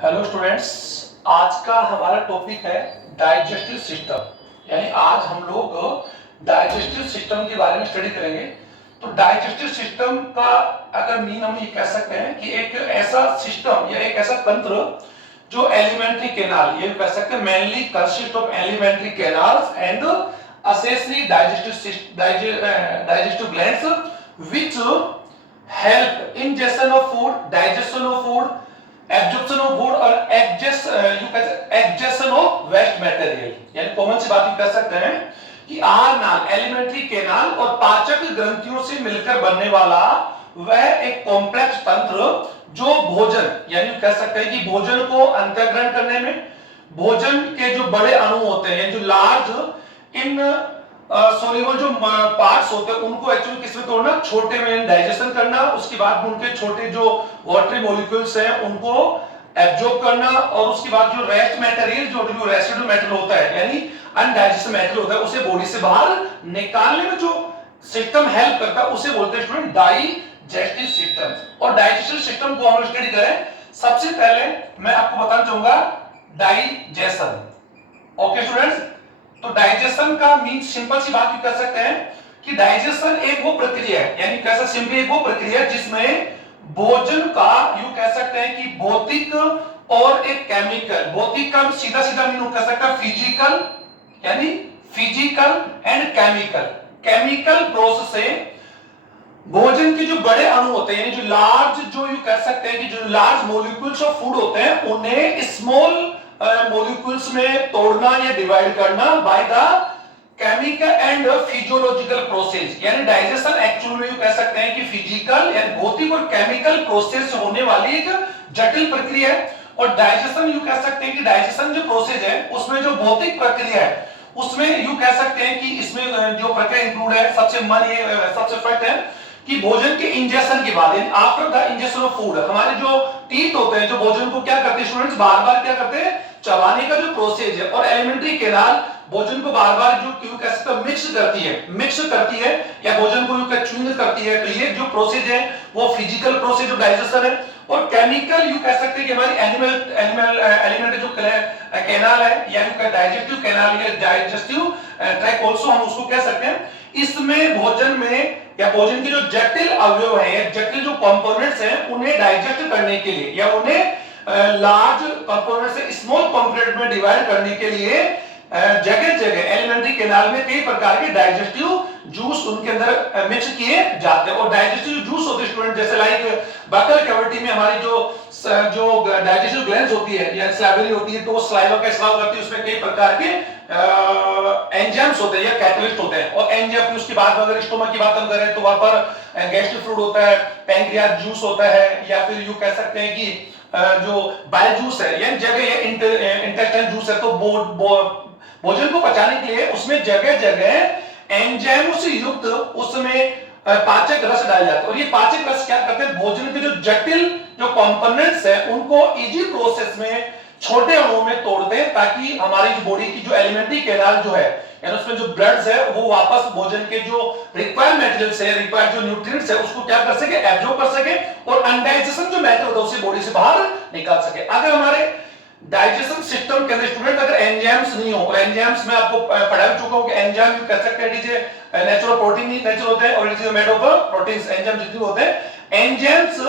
Hello students. आज का हमारा टॉपिक है डाइजेस्टिव सिस्टम। यानी आज हम लोग डाइजेस्टिव सिस्टम के बारे में स्टडी करेंगे। तो डाइजेस्टिव सिस्टम का अगर मीन हम ये कह सकते हैं कि एक ऐसा सिस्टम या एक ऐसा तंत्र जो एलिमेंट्री कैनाल, ये कह सकते हैं mainly consist of alimentary canals and accessory digestive glands which help ingestion of food, digestion of food, absorption of food और एग्जेशन ऑफ वेस्ट मटेरियल। यानी कॉमन सी बात कर सकते हैं कि आहार नाल, एलिमेंट्री कैनाल और पाचक ग्रंथियों से मिलकर बनने वाला वह एक कॉम्प्लेक्स तंत्र जो भोजन, यानी कह सकते हैं कि भोजन को अंतर्ग्रहण करने में, भोजन के जो बड़े अणु होते हैं, जो लार्ज इन सोल्यूबल जो पार्ट्स होते हैं उनको एक्चुअली किसमें तोड़ना, छोटे में डाइजेशन करना, उसके बाद उनके छोटे जो वाटरी मॉलिक्यूल्स हैं उनको एब्जॉर्ब करना, और उसके बाद जो रेस्ट मटेरियल, जो रेसिड्यू मटेरियल होता है यानी अनडाइजेस्टेड मटेरियल होता है, उसे बॉडी से बाहर निकालने में जो सिस्टम हेल्प करता है उसे बोलते हैं स्टूडेंट डाइजेस्टिव सिस्टम। और डाइजेस्टिव सिस्टम को हम स्टडी करें, सबसे पहले मैं आपको बताना चाहूंगा डाइजेशन। ओके स्टूडेंट्स, तो डाइजेशन का मीन सिंपल सी बात भी कर सकते हैं कि डाइजेशन एक वो प्रक्रिया है, यानी कैसा सिंपली एक वो प्रक्रिया है जिसमें भोजन का, यूं कह सकते हैं कि भौतिक और एक केमिकल, भौतिक का सीधा सीधा मीन कह सकता है फिजिकल, यानी physical and chemical, chemical process से भोजन के जो बड़े अणु होते हैं, जो लार्ज, जो यू कह सकते हैं कि जो लार्ज मॉलिक्यूल्स ऑफ फूड होते हैं उन्हें स्मॉल मॉलिक्यूल्स में तोड़ना या डिवाइड करना by the chemical and physiological process. यानी डाइजेशन एक्चुअली यू कह सकते हैं कि फिजिकल यानी भौतिक और केमिकल प्रोसेस से होने वाली एक जटिल प्रक्रिया है। और डाइजेशन यू कह सकते हैं कि डाइजेशन जो प्रोसेस है उसमें जो भौतिक प्रक्रिया है उसमें यू कह सकते हैं कि इसमें जो प्रक्रिया इंक्लूड है, सबसे फर्स्ट है कि भोजन के इंजेक्शन के बाद, after the injection of food, हमारे जो टीथ होते हैं जो भोजन को क्या करते हैं स्टूडेंट्स, बार बार क्या करते हैं, चबाने का जो प्रोसेस है, और एलिमेंट्री कैनाल भोजन को बार बार जो क्यों कह सकते हैं मिक्स करती है या भोजन को च्यूइंग करती है। तो ये जो प्रोसेस है वो फिजिकल प्रोसेस ऑफ डाइजेशन है। और केमिकल यू कह सकते हैं कि हमारी एलिमेंट जो कैनाल है या डाइजेस्टिव कैनाल या डाइजेस्टिव ट्रैक ऑल्सो हम उसको कह सकते हैं। इसमें भोजन में या भोजन के जो जटिल अवयव है या जटिल जो कंपोनेंट्स हैं उन्हें डाइजेस्ट करने के लिए या उन्हें लार्ज कंपोनेंट से स्मॉल कंपोनेंट में डिवाइड करने के लिए जगह जगह एलिमेंट्री कैनाल में कई प्रकार के डाइजेस्टिव जूस उनके अंदर मिक्स किए जाते हैं। और डाइजेस्टिव जूस होते हैं स्टूडेंट जैसे लाइक बकल कैविटी में हमारी जो डाइजेस्टिव ग्लैंड्स होती है या स्लाइवरी होती है, तो वो स्लाइवा का स्राव करती है, उसमें कई प्रकार के एंजाइम्स होते हैं या कैटलिस्ट होते हैं। और एंजाइम उसके बाद अगर स्टोमक की बात हम करें तो वहां पर गैस्ट्रिक फ्लूइड होता है, पैंक्रियास जूस होता है, या फिर यू कह सकते हैं कि जो बाइल जूस है या जगह इंटेस्टाइन जूस है। तो भोजन को पचाने के लिए उसमें जगह जगह एंजाइमों से युक्त उसमें पाचक रस डाले जाते हैं। और ये पाचक रस क्या करते हैं, भोजन के जो जटिल जो कंपोनेंट्स है उनको इजी प्रोसेस में छोटे अणुओं में तोड़ते हैं ताकि हमारी जो बॉडी की जो एलिमेंट्री कैनाल जो है यानी उसमें जो ब्लड्स है वो वापस भोजन के जो रिक्वायर्ड मटेरियल्स है, रिक्वायर्ड जो न्यूट्रिएंट्स है उसको क्या कर सके, एब्जॉर्ब कर सके और अनडाइजेशन जो मैटर होता है उसे बॉडी से बाहर निकाल सके। अगर हमारे डाइजेशन सिस्टम के अंदर स्टूडेंट अगर एंजाइम्स नहीं हो, और एंजाइम्स मैं आपको पढ़ा चुका हूं कि एंजाइम यू कह सकते हैं नेचुरल प्रोटीन नेचर होते हैं और it is made of proteins. Enzyme जितने होते हैं, एंजाइम्स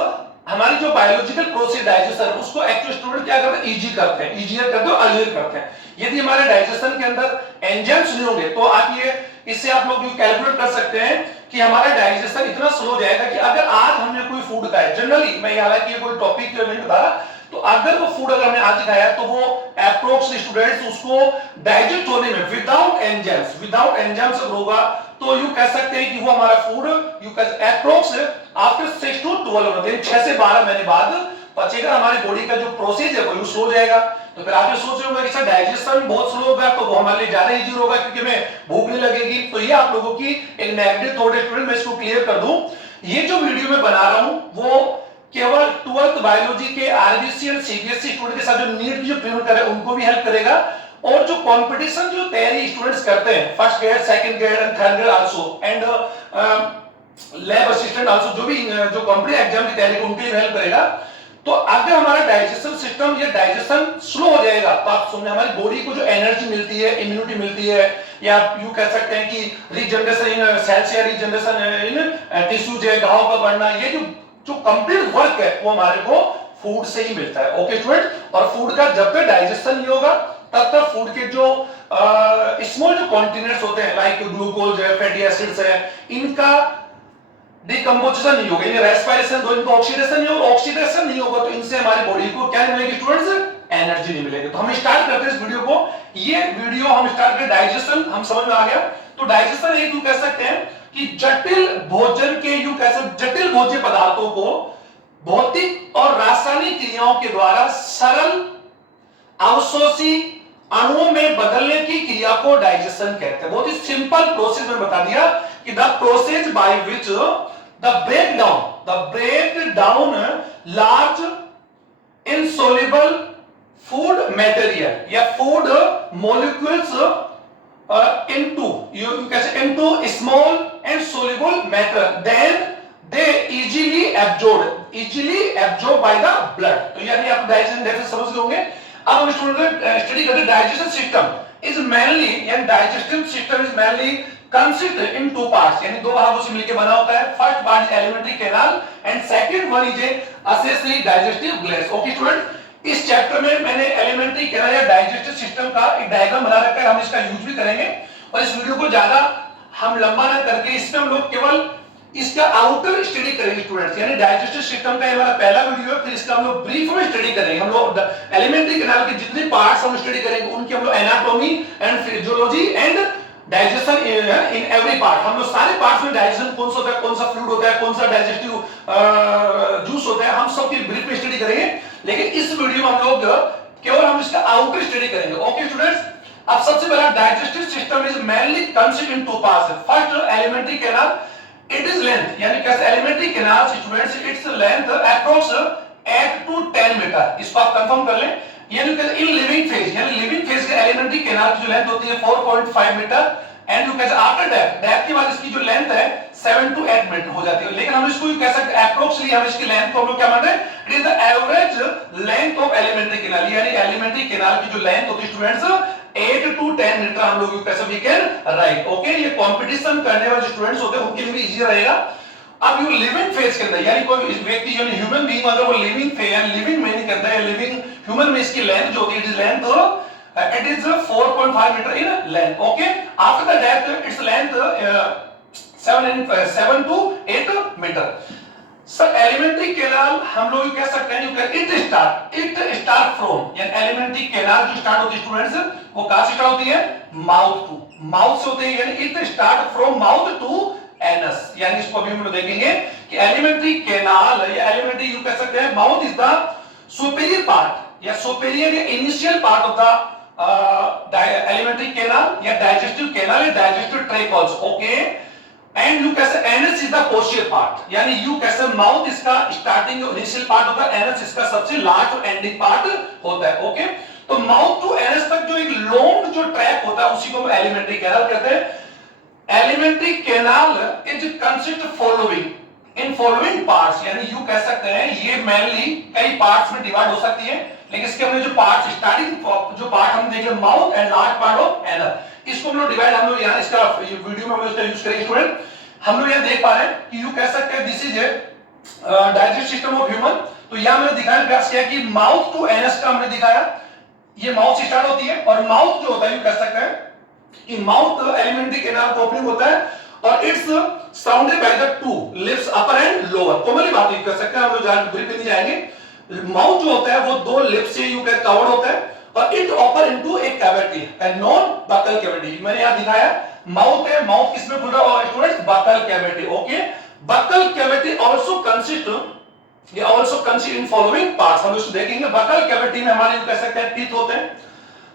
हमारी जो बायोलॉजिकल प्रोसेस डाइजेशन उसको एक्चुअली स्टूडेंट क्या करते हैं, इजी करते हैं, इजियर करते हैं, अर्लियर करते हैं। यदि हमारे डाइजेशन के अंदर एंजाइम्स नहीं होंगे तो आप ये इससे आप लोग कैलकुलेट कर सकते हैं कि हमारा डाइजेशन इतना स्लो हो जाएगा कि अगर आज हमने कोई फूड खाया, जनरली मैं हालांकि ये कोई टॉपिक नहीं बता रहा, तो अगर वो फूड अगर हमने आज खाया तो वो अप्रोक्स स्टूडेंट्स उसको डाइजेस्ट होने में विदाउट एंजाइम्स होगा तो यू कह सकते हैं कि वो हमारा फूड यू कह अप्रोक्स आफ्टर 6 to 12 दिन 6 से 12 महीने बाद पचेगा। हमारी बॉडी का जो प्रोसेस है वो स्लो हो जाएगा। तो फिर आप ये सोच रहे होंगे कि सर डाइजेशन बहुत स्लो होगा तो वो हमारे लिए ज्यादा इजी होगा क्योंकि हमें भूख नहीं लगेगी। तो ये आप लोगों की एक नेगेटिव थॉट है स्टूडेंट, मैं इसको क्लियर कर दूं। ये जो वीडियो में बना रहा हूं वो केवल 12th बायोलॉजी के आरबीसी और सीबीएसई स्टूडेंट के साथ जो नीट की जो प्रिपेयर करे उनको भी हेल्प करेगा। और जो कंपटीशन जो तैयारी स्टूडेंट्स करते हैं first grade, second grade and third grade also and lab assistant also, जो भी जो कॉम्पिटिटिव एग्जाम की तैयारी उनके लिए हेल्प करेगा। तो अगर हमारा डाइजेशन सिस्टम या डाइजेशन स्लो हो जाएगा तो आप सुनने हमारी बॉडी को जो एनर्जी मिलती है, इम्यूनिटी मिलती है, या आप यूं कह सकते हैं कि रीजनरेशन इन सेल्स या रीजनरेशन इन टिश्यूज है, घाव का बढ़ना, ये जो जो कंप्लीट वर्क है वो हमारे को फूड से ही मिलता है। ओके स्टूडेंट, और फूड का जब तक डाइजेशन नहीं होगा तब तक फूड के जो स्मॉल जो कॉन्टिनेंट्स होते हैं लाइक ग्लूकोज है, फैटी एसिड्स है, इनका डिकम्पोजिशन नहीं होगा, इन्हें रेस्पिरेशन दो, इनको ऑक्सीडेशन नहीं होगा, ऑक्सीडेशन नहीं होगा तो इनसे हमारी बॉडी को क्या नहीं मिलेगी स्टूडेंट्स, एनर्जी नहीं मिलेगी। तो हम स्टार्ट करते हैं इस वीडियो को। ये वीडियो हम स्टार्ट करें डाइजेशन, हम समझ में आ गया। तो डाइजेशन एक यूं कह सकते हैं कि जटिल भोजन के यूं कह सकते जटिल भोज्य पदार्थों को भौतिक और रासायनिक क्रियाओं के द्वारा सरल अवशोषी अणुओं में बदलने की क्रिया को डाइजेशन कहते हैं। बहुत ही सिंपल प्रोसेस में बता दिया कि the process by which the break down large insoluble food material या food molecules into small and soluble matter, then they easily absorbed by the blood। तो यानी आप डाइजेशन डेफिनेशन समझ लोगे। अब हम स्टूडेंट स्टडी करते हैं डाइजेशन सिस्टम इज मेनली, यानी digestive system is mainly consist in two parts, यानी दो भागों से मिलकर बना होता है। First part is alimentary canal and second one is accessory digestive glands. Okay student, इस चैप्टर में मैंने एलिमेंट्री कैनाल या डाइजेस्टिव सिस्टम का एक डायग्राम बना रखा है, हम इसका यूज भी करेंगे। और इस वीडियो को ज्यादा हम लंबा ना करके इसमें हम लोग केवल इसका आउटर स्टडी करेंगे स्टूडेंट्स, यानी डाइजेस्टिव सिस्टम का हमारा पहला वीडियो है, फिर इसका हम लोग ब्रीफ में स्टडी करेंगे। हम लोग एलिमेंट्री कैनाल के जितने पार्ट्स हम स्टडी करेंगे उनकी हम लोग anatomy and physiology and digestion in every part, हम लोग सारे पार्ट्स में डाइजेशन कौन सा होता है, कौन सा फ्लूइड होता है, कौन सा डाइजेस्टिव जूस होता है, हम सब की ब्रीफ में स्टडी करेंगे। लेकिन इस वीडियो में हम लोग केवल हम इसका आउटर स्टडी करेंगे। ओके स्टूडेंट्स, अब सबसे पहला digestive system is mainly consist in two parts. First alimentary canal, it is length, यानी कैसे alimentary canal students its length approx 8 to 10 metre, इसको आप कंफर्म कर लें। यानी कि इन लिविंग फेज, यानी लिविंग फेज के एलिमेंट्री कैनाल की जो लेंथ होती है 4.5 मीटर, एंड यू कैसे आफ्टर डेथ के बाद इसकी जो लेंथ है 7 to 8 मीटर हो जाती है। लेकिन हम इसको कह सकते हैं अप्रोक्सीमेटली, हम इसकी लेंथ को हम लोग क्या मान रहे हैं, it is the average length of alimentary canal, यानी एलिमेंट्री कैनाल की जो लेंथ होती है स्टूडेंट्स 8 to 10 मीटर हम लोग कैसे वी कैन राइट। ओके, ये कंपटीशन करने वाले स्टूडेंट्स होते हैं उनके लिए भी इजी रहेगा। अब ये लिविंग फेज के अंदर, यानी कोई व्यक्ति यानी ह्यूमन बीइंग अगर वो लिविंग फेज यानी लिविंग में के अंदर लिविंग ह्यूमन में इसकी लेंथ जो होती है, it is length it is 4.5 meter in length। okay, after the death its length 7 to 8 meter। Sir alimentary canal हम लोग कह सकते हैं इट स्टार्ट फ्रॉम, यानी एलिमेंट्री कैनाल जो स्टार्ट होती है स्टूडेंट्स वो कहां से स्टार्ट होती है, माउथ से होती है, यानी it start from mouth to anus. यानी इसको अभी हम लोग देखेंगे कि एलिमेंट्री कैनाल या एलिमेंट्री यू कह सकते हैं mouth is the superior part या सुपीरियर या initial part of the alimentary canal या डाइजेस्टिव कैनाल या digestive tract also. Okay, and you कैसे anus is the posterior part, यानी यू कैसे माउथ इसका स्टार्टिंग इनिशियल पार्ट होता है, एनस इसका सबसे लास्ट और एंडिंग पार्ट होता है। ओके, तो माउथ टू एनस तक जो एक लॉन्ग जो ट्रैक होता है उसी को हम एलिमेंट्री कैनाल कहते हैं। Alimentary canal is consist in following parts, यानी यू कह सकते हैं ये मेनली कई पार्ट्स में डिवाइड हो सकती है, लेकिन इसके हमने जो पार्ट स्टार्टिंग जो पार्ट हम देखे mouth and last part of anus, इसको हम लोग डिवाइड हम लोग यहां इसका वीडियो में हम इसका यूज करेंगे स्टूडेंट। हम लोग यहां देख पा रहे हैं कि यू कह सकते हैं this is digestive system of human. तो यहां मैंने दिखाने प्रयास किया कि माउथ टू एनस का हमने दिखाया, ये माउथ से स्टार्ट होती है और माउथ जो होता है यू कह सकते हैं कि माउथ एलिमेंट्री कैनाल का ओपनिंग होता है और it's surrounded by the two lips upper and lower. Commonly बात कर सकते हैं, हम लोग ज्यादा ब्रीफ नहीं जाएंगे। माउथ जो होता है वो दो लिप्स से यू कह कवर्ड होता है और it open into A cavity and non buccal cavity. मैंने यहां दिखाया माउथ है, माउथ किसमें खुल रहा है students, buccal cavity. Okay, buccal cavity also consist ये also consist in following parts, हम इसको देखेंगे। बकल कैविटी में हमारे कह सकते हैं टीथ होते हैं,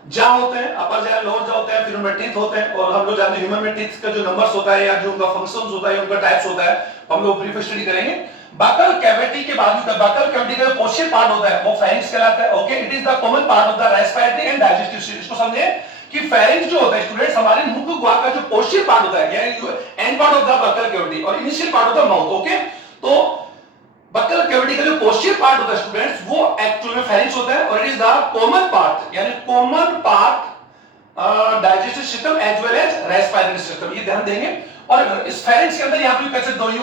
जा होते हैं, अपर जा लोअर जा होते हैं, फिर उनमें टीथ होते हैं। और हम लोग जानते हैं ह्यूमन में टीथ का जो नंबर्स होता है या जो उनका फंक्शंस होता है, उनका टाइप्स होता है, हम लोग ब्रीफ स्टडी करेंगे। बकल कैविटी के बाद बकल कैविटी का पोस्टीरियर पार्ट होता है वो फेरिंक्स कहलाता है। Okay, it is the common part of the respiratory and digestive system. इसको समझे कि फेरिंक्स जो होता है स्टूडेंट्स हमारे मुख गुहा का जो पोस्टीरियर पार्ट होता है, यानी end part of the buccal cavity और initial part of the mouth. Okay, तो बक्कल कैविटी का जो पोस्टीरियर पार्ट होता है स्टूडेंट्स, वो एक्चुअल में फेरिंक्स होता है और it is the common part, यानी common part digestive system as well as respiratory system, ये ध्यान देंगे। और इस फेरिंक्स के अंदर यहां पे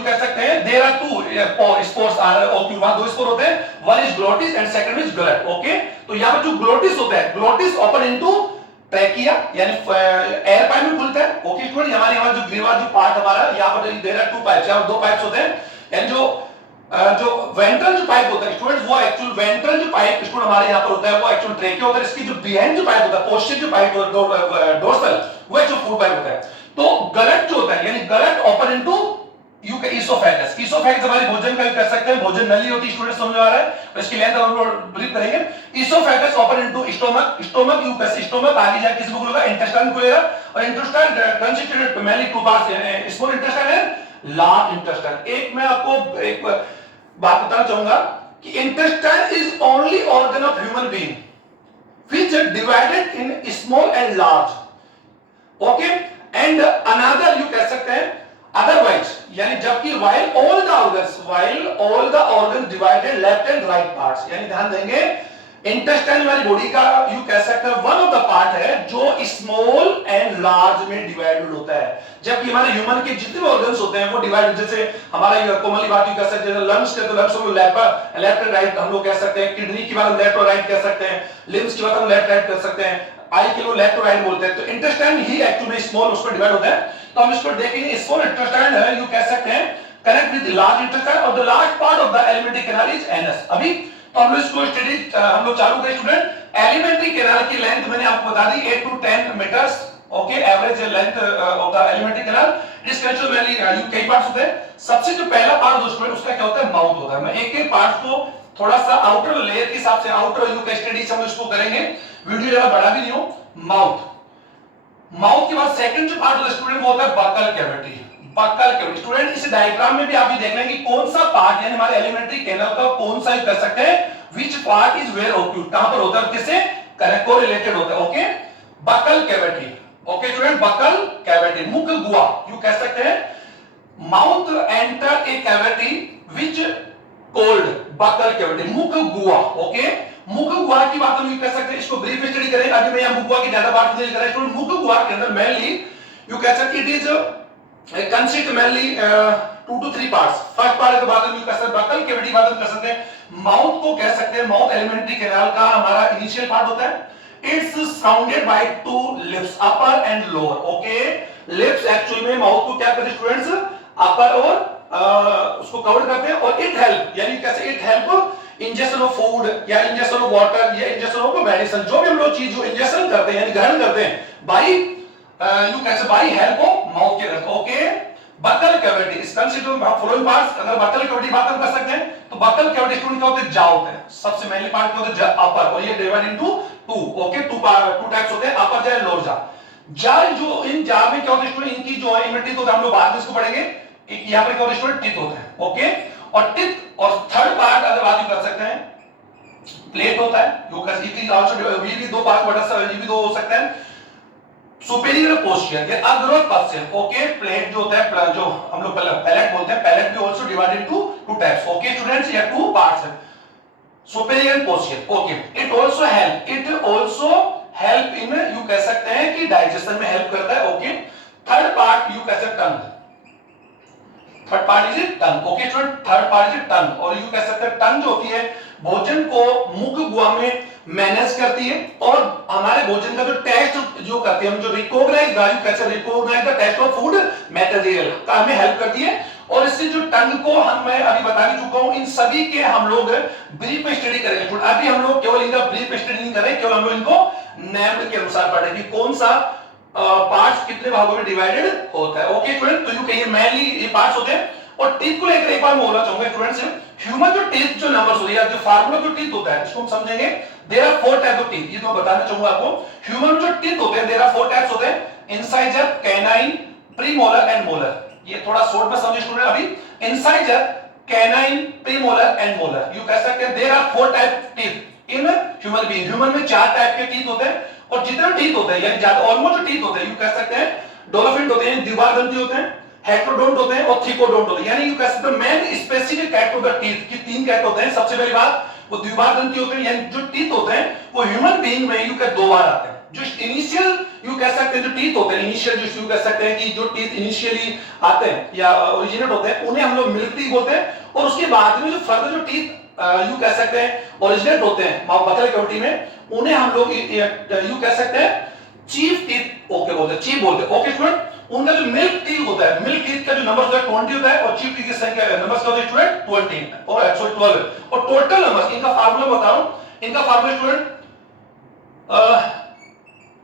कह सकते हैं there are two spores are okay, वहां दो स्पोर होते हैं, one is glottis and second is gullet. Okay, तो यहां पर जो ग्लोटिस होता है, ग्लोटिस ओपन इनटू ट्रैकिया, यानी एयर पाइप में खुलता है। ओके स्टूडेंट, हमारा जो ग्रीवा जो पार्ट हमारा यहां पर देयर आर टू पाइप्स, यहां दो पाइप्स होते हैं, एंड जो वेंट्रल जो पाइप होता है स्टूडेंट्स, वो एक्चुअल वेंट्रल जो पाइप स्टूडेंट हमारे यहां पर होता है वो एक्चुअल ट्रेकिया होता है। इसकी जो बिहाइंड जो पाइप होता है, पोस्टीरियर जो पाइप डोर्सल, वो एक्चुअल फूड पाइप होता है। तो गलट जो होता है, यानी गलट ओपन इनटू ईसोफेगस। ईसोफेगस हमारे भोजन का कह सकते हैं, भोजन नली होती है स्टूडेंट, समझ में आ रहा है, इसकी लेंथ हम लोग ब्रीफ करेंगे। Oesophagus open into stomach, stomach you कैसे, स्टोमक आगे जाके किसको खुलेगा, इंटेस्टाइन खुलेगा, और intestine constituted mainly two parts, small intestine and large intestine. एक मैं आपको एक बात बताना चाहूंगा कि intestine is only organ of human being which are divided in small and large, okay, and another you कह सकते हैं otherwise, यानी जबकि while all the organs divided left and right parts, यानी ध्यान देंगे इंटेस्टाइन हमारी बॉडी का यू कह सकते हैं वन ऑफ द पार्ट है जो स्मॉल एंड लार्ज में डिवाइडेड होता है, जबकि हमारे ह्यूमन के जितने भी ऑर्गन्स होते हैं वो डिवाइड, जैसे हमारा कॉमनली बात यू कह सकते हैं लंग्स के, तो लंग्स को लेफ्ट एंड राइट हम लोग कह सकते हैं, किडनी की बात हम लेफ्ट और राइट कह सकते हैं, लिम्स की बात हम लेफ्ट राइट कर सकते हैं, आई के लोग लेफ्ट और राइट बोलते हैं। तो इंटेस्टाइन ही एक्चुअली में स्मॉल उसको डिवाइड होता है, तो हम इसको देखेंगे स्मॉल इंटेस्टाइन है यू कह सकते हैं कनेक्ट विद लार्ज इंटेस्टाइन, और the large part of the alimentary canal is anus. अभी तो हम लोग इसको स्टडी हम लोग चालू करें स्टूडेंट। एलिमेंट्री कैनाल की लेंथ मैंने आपको बता दी 8 to 10 metres, okay, average length of the alimentary canal. इस कैनाल में यू कई पार्ट्स होते हैं, सबसे जो पहला पार्ट दोस्तों उसका क्या होता है, माउथ होता है। मैं एक एक पार्ट को थोड़ा सा आउटर लेयर के हिसाब से आउटर यू का स्टडी हम इसको करेंगे, वीडियो ज्यादा बड़ा भी नहीं हो। माउथ के बाद सेकंड जो पार्ट होता है स्टूडेंट वो होता है buccal cavity. Buccal cavity student इस डायग्राम में भी आप ये देख लेंगे कौन सा पार्ट यानी हमारे एलिमेंट्री कैनाल का कौन सा कर सकते हैं, व्हिच पार्ट इज वेयर ओक्यूट, कहां पर होता है, किससे कोरिलेटेड होता है। Okay, buccal cavity, okay student, buccal cavity मुख गुहा यू कह सकते हैं, mouth enter a cavity which called buccal cavity, मुख गुहा। ओके, मुख गुहा की बात हम ये कह सकते हैं, इसको ब्रीफ स्टडी करें, अभी मैं यहां मुख गुहा की ज्यादा बात नहीं कर रहा हूं। मुख गुहा के अंदर मेनली यू कह सकते it is consist mainly 2 to 3 parts. First part के बाद हम कह सकते हैं बक्कल कैविटी बात हम कर सकते हैं, माउथ को कह सकते हैं, माउथ एलिमेंट्री कैनाल का हमारा इनिशियल पार्ट होता है, it's surrounded by 2 lips, upper and lower. Okay, lips actually में माउथ को क्या करते हैं स्टूडेंट्स, अपर और उसको कवर करते हैं, और इट हेल्प यानी कैसे, it help injection of food या इंजेक्शन ऑफ वाटर या इंजेक्शन ऑफ मेडिसिन, जो भी हम लोग चीज जो इंजेक्शन करते हैं यानी ग्रहण करते हैं बाय यू कैसे बाय हेल्प ऑफ माउथ के। Okay, buccal cavity is considered following parts. अगर बक्कल कैविटी बात हम कर सकते हैं तो बक्कल कैविटी स्टूडेंट क्या होते हैं, जा होते हैं, सबसे मेनली पार्ट क्या होता है अपर, और ये divide into 2। Okay, two types होते हैं, अपर जा लोअर जा। जा जो इन जा में क्या होता है स्टूडेंट, इनकी जो इमेंट्री तो हम लोग बाद में इसको पढ़ेंगे, यहां पर क्या होता है स्टूडेंट, टीथ होता है। ओके, और टीथ और थर्ड पार्ट अगर बात कर सकते हैं प्लेट होता है, जो कैसे आल्सो ये भी दो पार्ट बड़ा सा ये भी दो हो सकते हैं, सुपेरियर पोस्टीरियर ये अग्रवत पक्ष से। ओके, प्लेट जो होता है जो हम लोग पैलेट बोलते हैं, पैलेट भी also divided into 2 types. Okay students, ये 2 पार्ट्स है, superior end posterior. Okay, it also help in you कह सकते हैं कि डाइजेशन में हेल्प करता है। ओके, थर्ड पार्ट यू कह सकते हैं tongue, third part is tongue. Okay student, third part is tongue, और यू कह सकते हैं टंग जो होती है भोजन को मुख गुहा में मैनेज करती है, और हमारे भोजन का जो टेस्ट जो करती है, हम जो रिकॉग्नाइज वैल्यू कैसे recognize the test of food material का हमें हेल्प करती है। और इससे जो टंग को हम मैं अभी बता भी चुका हूं, इन सभी के हम लोग ब्रीफ में स्टडी करेंगे। अभी हम लोग केवल इनका ब्रीफ स्टडी नहीं करेंगे, केवल हम लोग इनको नेम के अनुसार पढ़ेंगे कौन सा पार्ट्स कितने भागों में डिवाइडेड होता है। ओके स्टूडेंट, तो यू कहिए मेनली ये पार्ट्स होते हैं। और टीथ को लेकर एक बार मैं बोलना चाहूंगा स्टूडेंट्स, ह्यूमन जो टीथ जो नंबर्स होते हैं, जो फार्मूला जो टीथ होता है इसको हम समझेंगे। There are 4 types of teeth, ये तो मैं बताना चाहूंगा आपको। ह्यूमन जो टीथ होते हैं देयर आर 4 टाइप्स होते हैं, incisor, canine, premolar and molar. ये थोड़ा शॉर्ट में समझिए स्टूडेंट। अभी incisor, canine, premolar and molar you कह सकते हैं there are 4 type teeth in human being. Human में 4 टाइप के टीथ होते हैं, और जितने टीथ होते हैं यानी ज्यादा ऑलमोस्ट जो टीथ होते हैं यू कह सकते हैं डोलोफिन होते हैं, द्विबार दंती होते हैं, हेट्रोडोंट होते हैं और थिकोडोंट होते हैं, यानी यू कह सकते हो main specific character of the teeth की 3 कैरेक्टर होते हैं। सबसे पहली बात वो द्विबार दंती होते हैं, यानी जो टीथ होते हैं वो ह्यूमन बीइंग में यू कह 2 बार आते हैं। जो इनिशियल यू कह सकते हैं जो टीथ होते हैं, इनिशियल जो यू कह सकते हैं कि जो टीथ इनिशियली आते हैं या ओरिजिनेट होते हैं उन्हें हम लोग मिल्क टीथ बोलते हैं, और उसके बाद में जो फर्दर जो टीथ यू कह सकते हैं ओरिजिनेट होते हैं बकल कैविटी में, उन्हें हम लोग यू कह सकते हैं चीफ टीथ ओके बोलते हैं, चीफ बोलते हैं। ओके स्टूडेंट, उनका जो मिल्क टीथ होता है, मिल्क टीथ का जो नंबर होता है 20 होता है, और चीफ टीथ की संख्या नंबर क्या होता है स्टूडेंट 20 और एक्चुअल 12, और टोटल नंबर इनका फार्मूला बता रहा हूं, इनका फार्मूला स्टूडेंट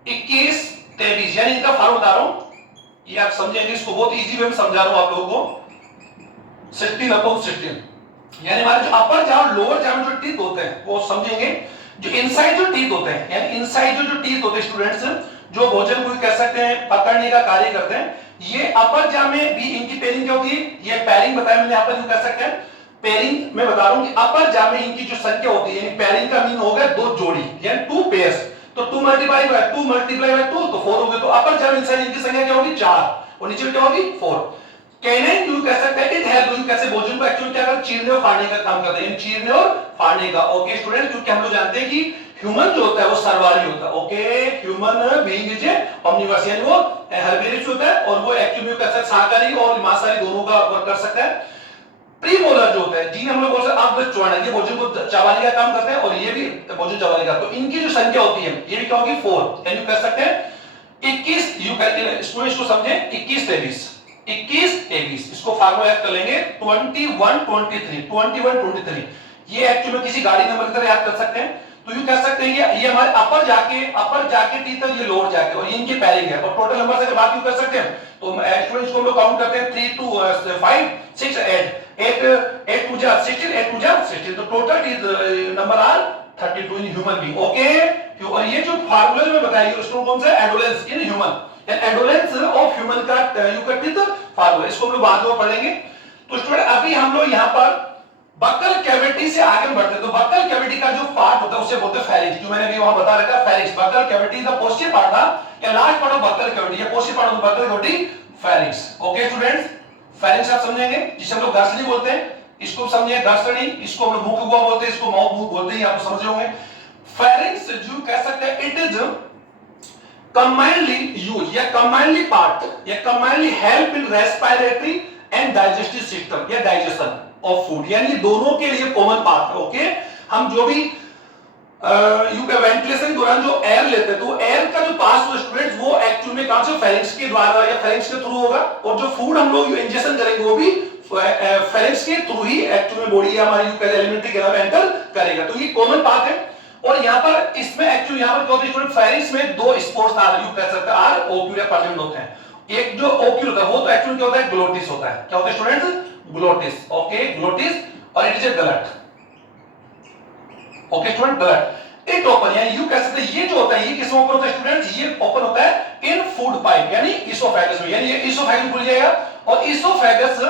21 23, यानी इनका फार्मूला बता रहा हूं, ये आप समझेंगे, इसको बहुत इजी वे में समझा रहा हूं आप लोगों को। 16/16, यानी हमारे जो अपर जाव लोअर जाव में जो टीथ होते हैं वो समझेंगे। जो इनसाइड जो टीथ होते हैं, यानी इनसाइड जो टीथ होते हैं स्टूडेंट्स, जो भोजन को कह सकते हैं पकड़ने का कार्य करते हैं, ये अपर जाव में भी इनकी पेयरिंग क्या होती है, ये पेयरिंग बताया मैंने, यहां पर कह सकते हैं पेयरिंग में बता रहा हूं कि अपर जाव में इनकी जो संख्या होती है, यानी पेयरिंग का मीन हो गया 2 जोड़ी, यानी 2 पेयर्स, तो 2 मल्टीप्लाई बाय 2 तो 4 हो गए, तो अपर जाव इनसाइड इनकी संख्या क्या होगी 4 और नीचे क्या होगी 4। कैनाइन यू कह सकते हैं इट हेल्प यू कैसे भोजन को एक्चुअली क्या करता है, चीरने और फाड़ने का काम करता है, चीरने और फाड़ने का। ओके स्टूडेंट, क्योंकि हम लोग जानते हैं कि ह्यूमन जो होता है वो सर्वाहारी होता है। Okay, human being is Omniverse, यानी वो हर्बेरियस होता है और वो एक्चुअली कह सकते हैं शाकाहारी और मांसाहारी दोनों का वर्क कर सकता है। प्रीमोलर जो होता है, जिन्हें हम लोग बोलते हैं अब चौड़ा, ये भोजन को चबाने का काम करते हैं और ये भी भोजन चबाने का, तो इनकी जो संख्या होती है ये भी क्या होगी 4, यानी कह सकते हैं 21, यू कहते हैं इसको समझे 21 23 21 23, इसको फार्मूला याद कर लेंगे 21 23, ये एक्चुअली किसी गाड़ी नंबर की तरह याद कर सकते हैं। तो यू कह सकते हैं ये हमारे अपर जाके टीथ और ये लोअर जाके, और ये इनके पेयरिंग है, और टोटल नंबर से बात यू कर सकते हैं। तो एक्चुअली इसको हम लोग काउंट करते हैं 3 2 5 6 8 8 2 जा 16, 8 2 जा 16, तो total teeth number are 32 in human being. Okay, और ये जो फार्मूला में बताया उसको कौन सा adolescence in human, adolescence of human का यू कट विद फार्मूला, इसको हम लोग बाद में पढ़ेंगे। तो स्टूडेंट अभी हम लोग यहां पर बक्कल कैविटी से आगे बढ़ते हैं। तो बक्कल कैविटी का जो पार्ट होता है उसे बोलते हैं फेरिंक्स, जो मैंने अभी वहां बता रखा है pharynx. Buccal cavity the posterior part था या last part of buccal cavity, या posterior part of buccal cavity pharynx. Okay students, pharynx आप समझेंगे, जिसे हम लोग घर्षणी बोलते हैं, इसको समझिए घर्षणी, इसको हम लोग मुख गुहा बोलते हैं, इसको माउथ मुंह बोलते हैं, आप समझ होंगे। फेरिंक्स जो कह सकते हैं इट इज combinedly used या combinedly help in respiratory and digestive system या digestion of food, यानी दोनों के लिए कॉमन पार्ट है। ओके, हम जो भी यू के वेंटिलेशन के दौरान जो एयर लेते हैं, तो एयर का जो पास हो स्टूडेंट्स वो एक्चुअली में कहां से फेरिंक्स के द्वारा या फेरिंक्स के थ्रू होगा, और जो फूड हम लोग इंजेक्शन करेंगे वो भी फेरिंक्स के थ्रू ही एक्चुअली में बॉडी हमारी यू के एलिमेंट्री कैनाल में एंटर करेगा। तो ये कॉमन पार्ट है। और यहां पर इसमें एक्चुअली यहां पर क्या होता है स्टूडेंट, फेरिंक्स में 2 स्पोर्स आर यू कह सकते हैं आर ओक्यूल प्रेजेंट होते हैं। एक जो ओक्यूल होता है वो तो एक्चुअली क्या होता है ग्लोटिस होता है, क्या होता है स्टूडेंट्स ग्लोटिस। ओके, ग्लोटिस, और it is a gullet. Okay student, gullet it open, यानी यू कह सकते हैं ये जो होता है ये किस में ओपन होता है स्टूडेंट्स, ये ओपन होता है इन फूड पाइप यानी इसोफेगस में, यानी ये इसोफेगस खुल जाएगा और oesophagus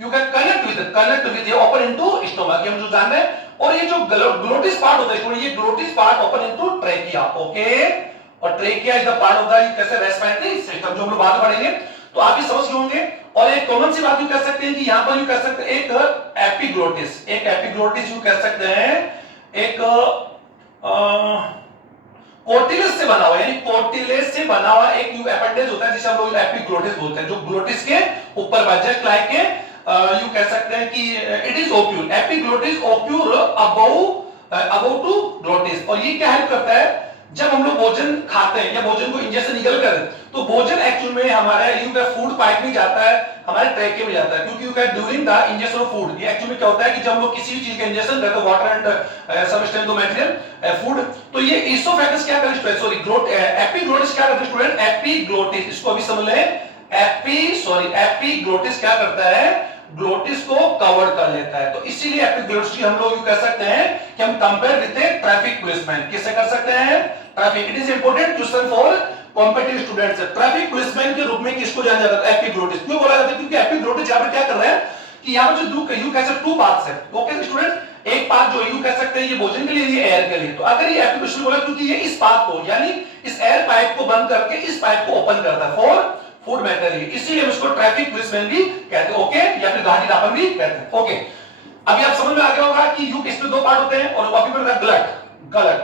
you can connect with ये ओपन इनटू स्टोमक, ये हम जो जान रहे हैं। और ये जो ग्लोटिस पार्ट होता है स्टूडेंट, ये glottis part open into trachea. Okay, और trachea is the part of the कैसे रेस्पिरेटरी सिस्टम, जो हम लोग बाद में पढ़ेंगे, तो आप भी समझ गए होंगे। और एक कॉमन सी बात यू कह सकते हैं कि यहां पर यू कह सकते हैं एक एपिग्लोटिस यू कह सकते हैं, एक कोटिलेज से बना हुआ, यानी कोटिलेज से बना हुआ एक एपेंडेज होता है जिसे हम लोग एपिग्लोटिस बोलते हैं, जो ग्लोटिस के ऊपर जस्ट लाइक के यू कह सकते हैं कि it is occur, epiglottis occur above to glottis. और ये क्या हेल्प करता है, जब हम लोग भोजन खाते हैं या भोजन को इंजेक्शन निकल कर, तो भोजन एक्चुअल में हमारे यू का फूड पाइप में जाता है, हमारे ट्रैके में जाता है, क्योंकि यू का during the injection of food, ये एक्चुअली क्या होता है कि जब हम लोग किसी भी चीज का इंजेक्शन करते हैं, वाटर एंड सबस्टेंस दो मटेरियल फूड, तो ये इसोफेगस क्या करता है, सॉरी एपिग्लोटिस क्या करता है स्टूडेंट, एपिग्लोटिस, इसको अभी समझ लें, एपिग्लोटिस क्या करता है, ग्लोटिस को कवर कर लेता है। तो इसीलिए एपिग्लोटिस हम लोग कह सकते हैं कि हम compare with A traffic policeman, किससे कर सकते हैं, traffic. It is important question for competitive students. Traffic policeman के रूप में किसको जाना जाता है, एपिग्लोटिस। क्यों बोला जाता है, क्योंकि एपिग्लोटिस यहां पर क्या कर रहा है कि यहां पर जो यू कह सकते 2 पार्ट्स है। ओके स्टूडेंट, एक पार्ट जो यू कह सकते हैं ये भोजन के लिए, ये एयर के लिए। तो अगर ये एपिग्लोटिस बोला, क्योंकि ये इस पार्ट को यानी इस एयर पाइप को बंद करके इस पाइप को ओपन करता है फूड मटेरियल, इसीलिए हम इसको ट्रैफिक पुलिसमैन भी कहते हैं, ओके, या फिर गाड़ी डापर भी कहते हैं, ओके। अभी आप समझ में आ गया होगा कि यू किसमें दो पार्ट होते हैं, और कॉपी पर गलत गलत,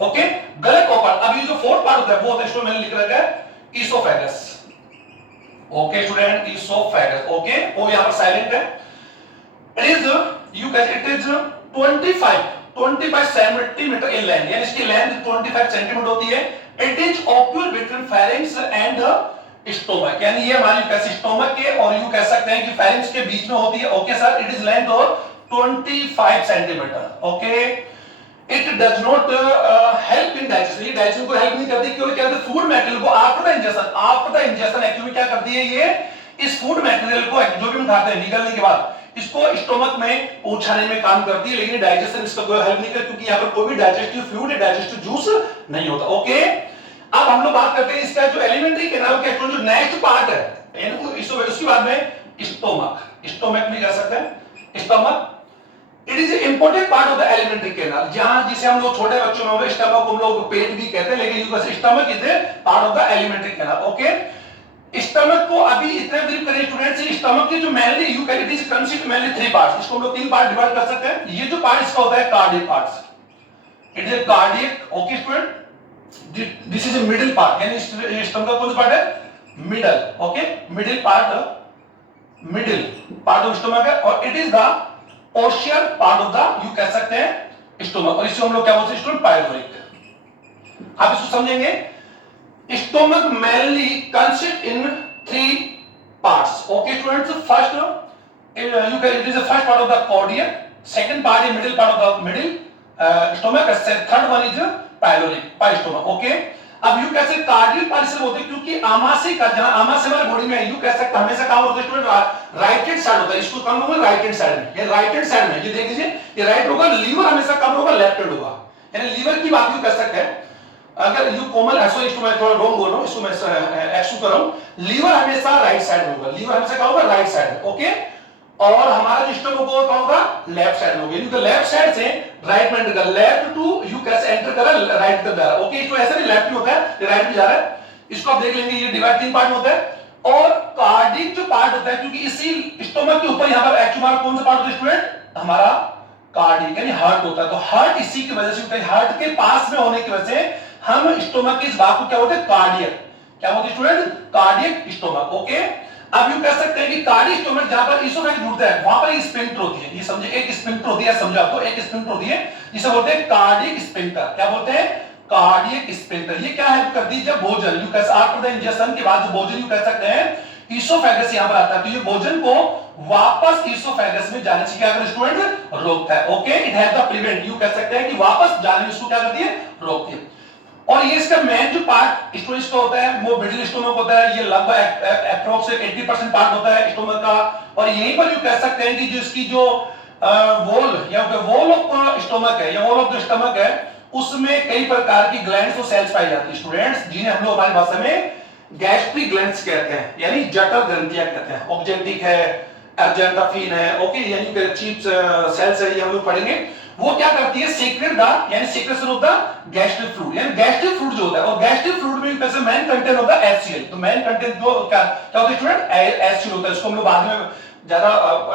ओके, गलत कॉपर। अब ये जो फोर्थ पार्ट होता है वो होता है, इसको मैंने लिख रखा है oesophagus, okay student, oesophagus, okay, वो यहां पर साइलेंट है। It is you can it is 25 centimetre in length, यानी इसकी लेंथ 25 सेंटीमीटर होती है। It is occur between pharynx and stomach, यानी ये हमारी कैसे स्टोमक के और यू कह सकते हैं कि फेरिंक्स के बीच में होती है, okay sir. It is length of 25 centimetre, okay. It does not help in digestion, ये डाइजेशन को हेल्प नहीं करती, क्योंकि क्या फूड मटेरियल को आफ्टर द इंजेक्शन एक्चुअली क्या करती है, ये इस फूड मटेरियल को जो भी हम खाते हैं निगलने के बाद इसको स्टोमक में पहुंचाने में काम करती है, लेकिन डाइजेशन इसका कोई हेल्प नहीं करती, क्योंकि यहाँ पर कोई भी डाइजेस्टिव फ्लूइड या डाइजेस्टिव जूस नहीं होता, ओके। अब हम लोग बात करते हैं इसका जो एलिमेंट्री कैनाल का जो नेक्स्ट पार्ट है, उसके बाद में स्टोमक भी कह सकते हैं, stomach. It is important part of the alimentary canal, जहां जिसे हम लोग छोटे बच्चों में स्टमक हम लोग पेट भी कहते हैं, लेकिन stomach is part of the alimentary canal, okay. Stomach को अभी इतना ब्रीफ करें स्टूडेंट्स, स्टमक के जो mainly you can it is consist mainly three parts, इसको हम लोग तीन पार्ट डिवाइड कर सकते हैं। ये जो पार्ट इसका होता है cardiac parts, it is cardiac, okay student. This is a middle part, यानी स्टमक का कौन सा पार्ट है, middle, okay, middle part of stomach है, और it is the posture part of the you कह सकते हैं स्टोमक, और इसको हम लोग क्या बोलते हैं स्टूडेंट, पाइलोरिक। आप इसको समझेंगे, stomach mainly consist in three parts, okay students. First you can it is the first part of the cardiac, second part is middle part of the middle stomach, and third one is pyloric part stomach, okay। अब you कैसे कार्डियल part से बोलते हैं, क्योंकि आमाशय का जहां आमाशय हमारे body में यू कह सकते हैं हमेशा काम होता है स्टूडेंट, राइट हैंड साइड होता है, इसको काम होगा राइट हैंड साइड में, ये राइट हैंड साइड में, ये देख लीजिए, ये राइट होगा, लीवर हमेशा काम होगा लेफ्ट हैंड होगा, यानी लीवर की बात यू कर सकते हैं। अगर यू कोमल ऐसो, इसको मैं थोड़ा रॉन्ग बोल रहा हूं, इसको मैं एक्सू कर रहा हूं, लीवर हमेशा राइट साइड में होगा, लीवर हमेशा क्या होगा राइट साइड में, ओके। और हमारा जो स्टमक होगा होगा लेफ्ट साइड में होगा, यानी लेफ्ट साइड से राइट में एंटर कर, लेफ्ट टू यू कैसे एंटर कर राइट तक जा रहा है, ओके। इसको ऐसे नहीं लेफ्ट भी होता है, ये राइट भी जा रहा है, इसको आप देख लेंगे, ये डिवाइड तीन पार्ट में होता है। और कार्डियक जो पार्ट होता है, क्योंकि इसी स्टमक के ऊपर यहां पर एक्चुअली कौन सा पार्ट होता है स्टूडेंट, हमारा कार्डियक यानी हार्ट होता है, तो हार्ट इसी की वजह से होता है, हार्ट के पास में होने की वजह से हम स्टोमक के इस भाग को क्या बोलते हैं, कार्डियक, क्या बोलते हैं स्टूडेंट, कार्डियक स्टोमक, ओके। अब यू कह सकते हैं कि कार्डियक स्टोमक जहां पर इसोफेगस जुड़ता है वहां पर एक स्फिंक्टर होती है, ये समझे, एक स्फिंक्टर होती है, समझो आपको, एक स्फिंक्टर होती है जिसे बोलते हैं कार्डियक स्फिंक्टर, क्या बोलते हैं, कार्डियक स्फिंक्टर। ये क्या हेल्प करती है, जब भोजन यू कह आफ्टर द इंजेक्शन के बाद जो भोजन यू कह सकते हैं इसोफेगस यहां पर आता है, तो ये भोजन को वापस इसोफेगस में जाने से क्या करता है स्टूडेंट, रोकता है, okay. It have the prevent, you कह सकते हैं कि वापस जाने में इसको क्या करती है, रोकती है। और ये इसका मेन जो पार्ट स्टोमक का होता है वो मिडिल स्टोमक होता है, ये लगभग अप्रोक्स 80% पार्ट होता है स्टोमक का, और यहीं पर यू कह सकते हैं कि जो इसकी जो वॉल या वॉल ऑफ स्टोमक है या वॉल ऑफ द स्टमक है, उसमें कई प्रकार की ग्लैंड्स और सेल्स पाई जाती है स्टूडेंट्स, जिन्हें हम लोग हमारी भाषा में गैस्ट्रिक ग्लैंड्स कहते हैं, यानी जठर ग्रंथियां कहते हैं, ऑक्जेंटिक है, अर्जेंटाफिन है, ओके, यानी कि चीफ सेल्स है, ये हम लोग पढ़ेंगे। वो क्या करती है, सीक्रेट द यानी secretion of the gastric fluid, यानी गैस्ट्रिक फ्लूइड जो होता है, और गैस्ट्रिक फ्लूइड में कैसे मेन कंटेंट होता है HCl, तो मेन कंटेंट जो क्या होता है स्टूडेंट, HCl होता है, इसको हम लोग बाद में ज्यादा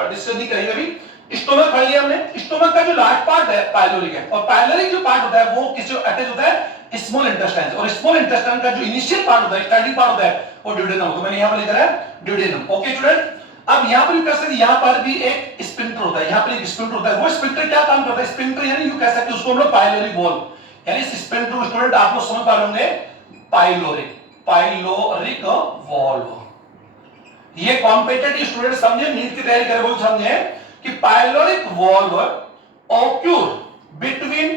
डिस्कस नहीं करेंगे। अभी स्टोमक पढ़ लिया हमने, स्टोमक का जो लास्ट पार्ट है पाइलोरिक है, और पाइलोरिक जो पार्ट होता है वो किससे अटैच होता है, स्मॉल इंटेस्टाइन, और स्मॉल इंटेस्टाइन का जो इनिशियल पार्ट होता है, स्टार्टिंग पार्ट होता है वो ड्यूडेनम, तो मैंने यहां पर लिखा है ड्यूडेनम, ओके स्टूडेंट। अब यहां पर कह सकते यहां पर भी एक स्फिंक्टर होता है, यहां पर एक स्फिंक्टर होता है, वो स्फिंक्टर क्या काम करता है, स्फिंक्टर यानी यू कह सकते हैं उसको हम लोग पाइलोरिक वॉल्व, यानी इस स्फिंक्टर स्टूडेंट आप लोग समझ पा रहे होंगे, पाइलोरिक वॉल्व। ये कॉम्पिटिटिव स्टूडेंट समझे, नीट की तैयारी करे वो समझे कि pyloric valve occur between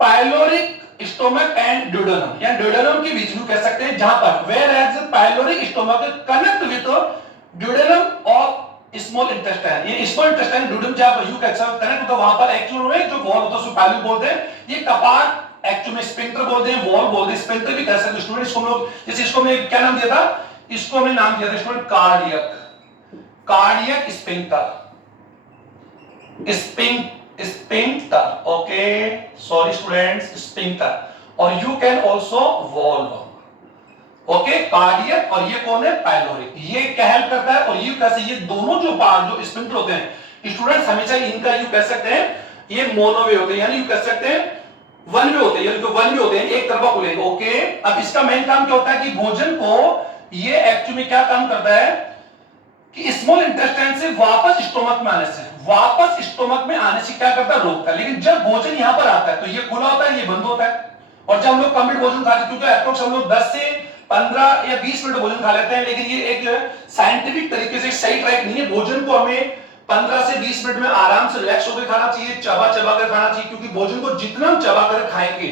pyloric stomach and duodenum, या ड्यूडेनम के बीच में कह सकते हैं, जहां पर where as pyloric stomach connect with duodenum of small intestine, ये स्मॉल इंटेस्टाइन ड्यूडेनम जब यू कनेक्ट होता है वहां पर एक्चुअल में जो वॉल होता है उसको पाइलोरिक बोलते हैं, ये कपाट एक्चुअल में स्फिंक्टर बोलते हैं, वॉल बोलते हैं, स्फिंक्टर भी कह सकते हैं स्टूडेंट। इसको हम लोग जैसे इसको हमने क्या नाम दिया था, इसको हमने नाम दिया था student cardiac sphincter, okay, sorry students, sphincter, और you can also valve, okay, cardiac, और ये कौन है, पाइलोरिक। ये क्या हेल्प करता है, और ये कैसे, ये दोनों जो पार्ट जो स्फिंक्टर होते हैं स्टूडेंट्स, हमेशा इनका यू कह सकते हैं ये मोनोवे होते हैं, यानी यू कह सकते हैं वन वे होते हैं, यानी वन वे होते हैं, एक तरफा खुलेंगे। ओके, अब इसका मेन काम क्या होता है कि भोजन को ये एक्चुअली क्या काम करता है कि स्मॉल इंटेस्टाइन से वापस स्टोमक में आने से क्या करता है, रोकता है। लेकिन जब भोजन यहां पर आता है तो ये खुला होता है, ये बंद होता है। और जब हम लोग कंप्लीट भोजन खाते हैं, क्योंकि अप्रोक्स हम लोग 10 से 15 या 20 मिनट भोजन खा लेते हैं, लेकिन ये एक साइंटिफिक तरीके से सही ट्रैक नहीं है। भोजन को हमें 15 से 20 मिनट में आराम से रिलैक्स होकर खाना चाहिए, चबा चबा कर खाना चाहिए, क्योंकि भोजन को जितना हम चबा कर खाएंगे,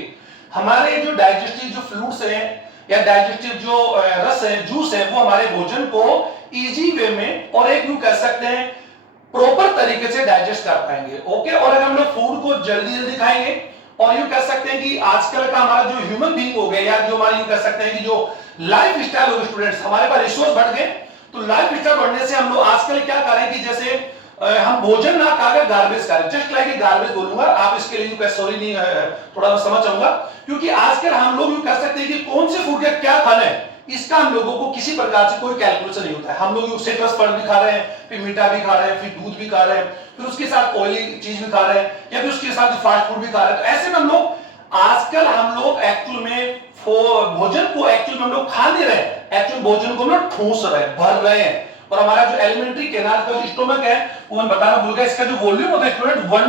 हमारे जो डाइजेस्टिव जो फ्लूइड्स हैं या डाइजेस्टिव जो रस है, जूस है, वो हमारे भोजन को इजी वे में और एक यूं कह सकते हैं प्रॉपर तरीके से डाइजेस्ट कर पाएंगे। ओके, और अगर हम लोग फूड को जल्दी जल्दी खाएंगे, और यूं कह सकते हैं कि आजकल का हमारा जो ह्यूमन बीइंग हो गया, या जो हमारी यूं कह सकते हैं कि जो लाइफ स्टाइल हो गया स्टूडेंट्स, हमारे पास रिसोर्स बढ़ गए, तो लाइफ स्टाइल बढ़ने से हम लोग आजकल क्या कर रहे हैं कि जैसे हम भोजन ना खाकर गार्बेज खा रहे, जस्ट लाइक गार्बेज बोलूंगा, आप इसके लिए यूं सॉरी नहीं, थोड़ा मैं समझ चाहूंगा, क्योंकि आजकल हम लोग यूं कह सकते हैं कि कौन से फूड का क्या खाना है, इसका हम लोगों को किसी प्रकार से कोई कैलकुलेशन नहीं होता है। हम लोग सिट्रस फल भी खा रहे हैं, फिर मीठा भी खा रहे हैं, फिर दूध भी खा रहे हैं, फिर उसके साथ ऑयली चीज भी खा रहे हैं, या फिर उसके साथ फास्ट फूड भी खा रहे हैं। तो ऐसे में हम लोग आजकल हम लोग एक्चुअल में भोजन को एक्चुअल में हम लोग खा नहीं रहे, एक्चुअल भोजन को हम लोग ठूस रहे हैं, भर रहे हैं। और हमारा जो एलिमेंट्री कैनाल का जो स्टोमक है, वो मैं बताना भूल गया, इसका जो वॉल्यूम होता है स्टूडेंट 1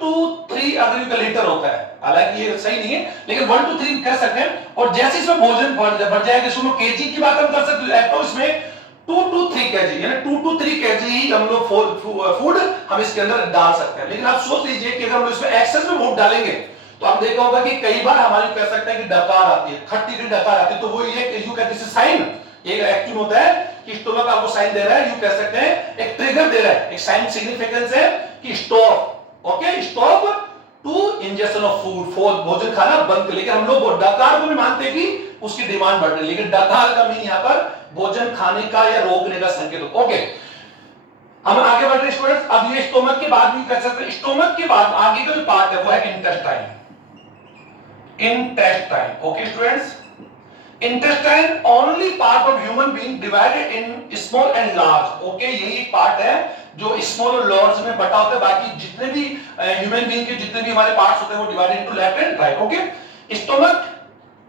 to 3 अगर लीटर होता है, हालांकि ये सही नहीं है, लेकिन 1 to 3 कह सकते हैं। और जैसे इसमें भोजन बढ़ जाएगा, इसमें केजी की बात हम कर सकते हैं, तो इसमें 2 to 3 केजी, यानी 2 to 3 केजी ही हम लोग फूड हम इसके अंदर डाल सकते हैं। लेकिन आप सोच लीजिए कि अगर हम इसमें एक्सेस में फूड डालेंगे, तो आप देखा होगा कि कई बार हमारी कह सकते हैं कि डकार आती है, खट्टी की डकार आती है, तो वो ये यू कहते हैं साइन, ये एक्टिव होता है कि स्टोमक आपको साइन दे रहा है, यू कह सकते हैं एक ट्रिगर दे रहा है, एक साइन सिग्निफिकेंस है कि stop, okay, stop to injection of food, भोजन खाना बंद कर। लेकिन हम लोग डकार को भी मानते हैं कि उसकी डिमांड बढ़ रही है, लेकिन डकार का मीन यहां पर भोजन खाने का या रोकने का संकेत। ओके, हम आगे बढ़ रहे हैं स्टूडेंट्स। अब ये स्टोमक के बाद भी कर सकते हैं, स्टोमक के बाद आगे का जो पार्ट है वो है intestine. Okay students, intestine only part of human being divided in small and large. okay, यही एक पार्ट है जो स्मॉल और लार्ज में बटा होता है। बाकी जितने भी ह्यूमन बीइंग के जितने भी हमारे पार्ट्स होते हैं वो divided into left and right. Okay, stomach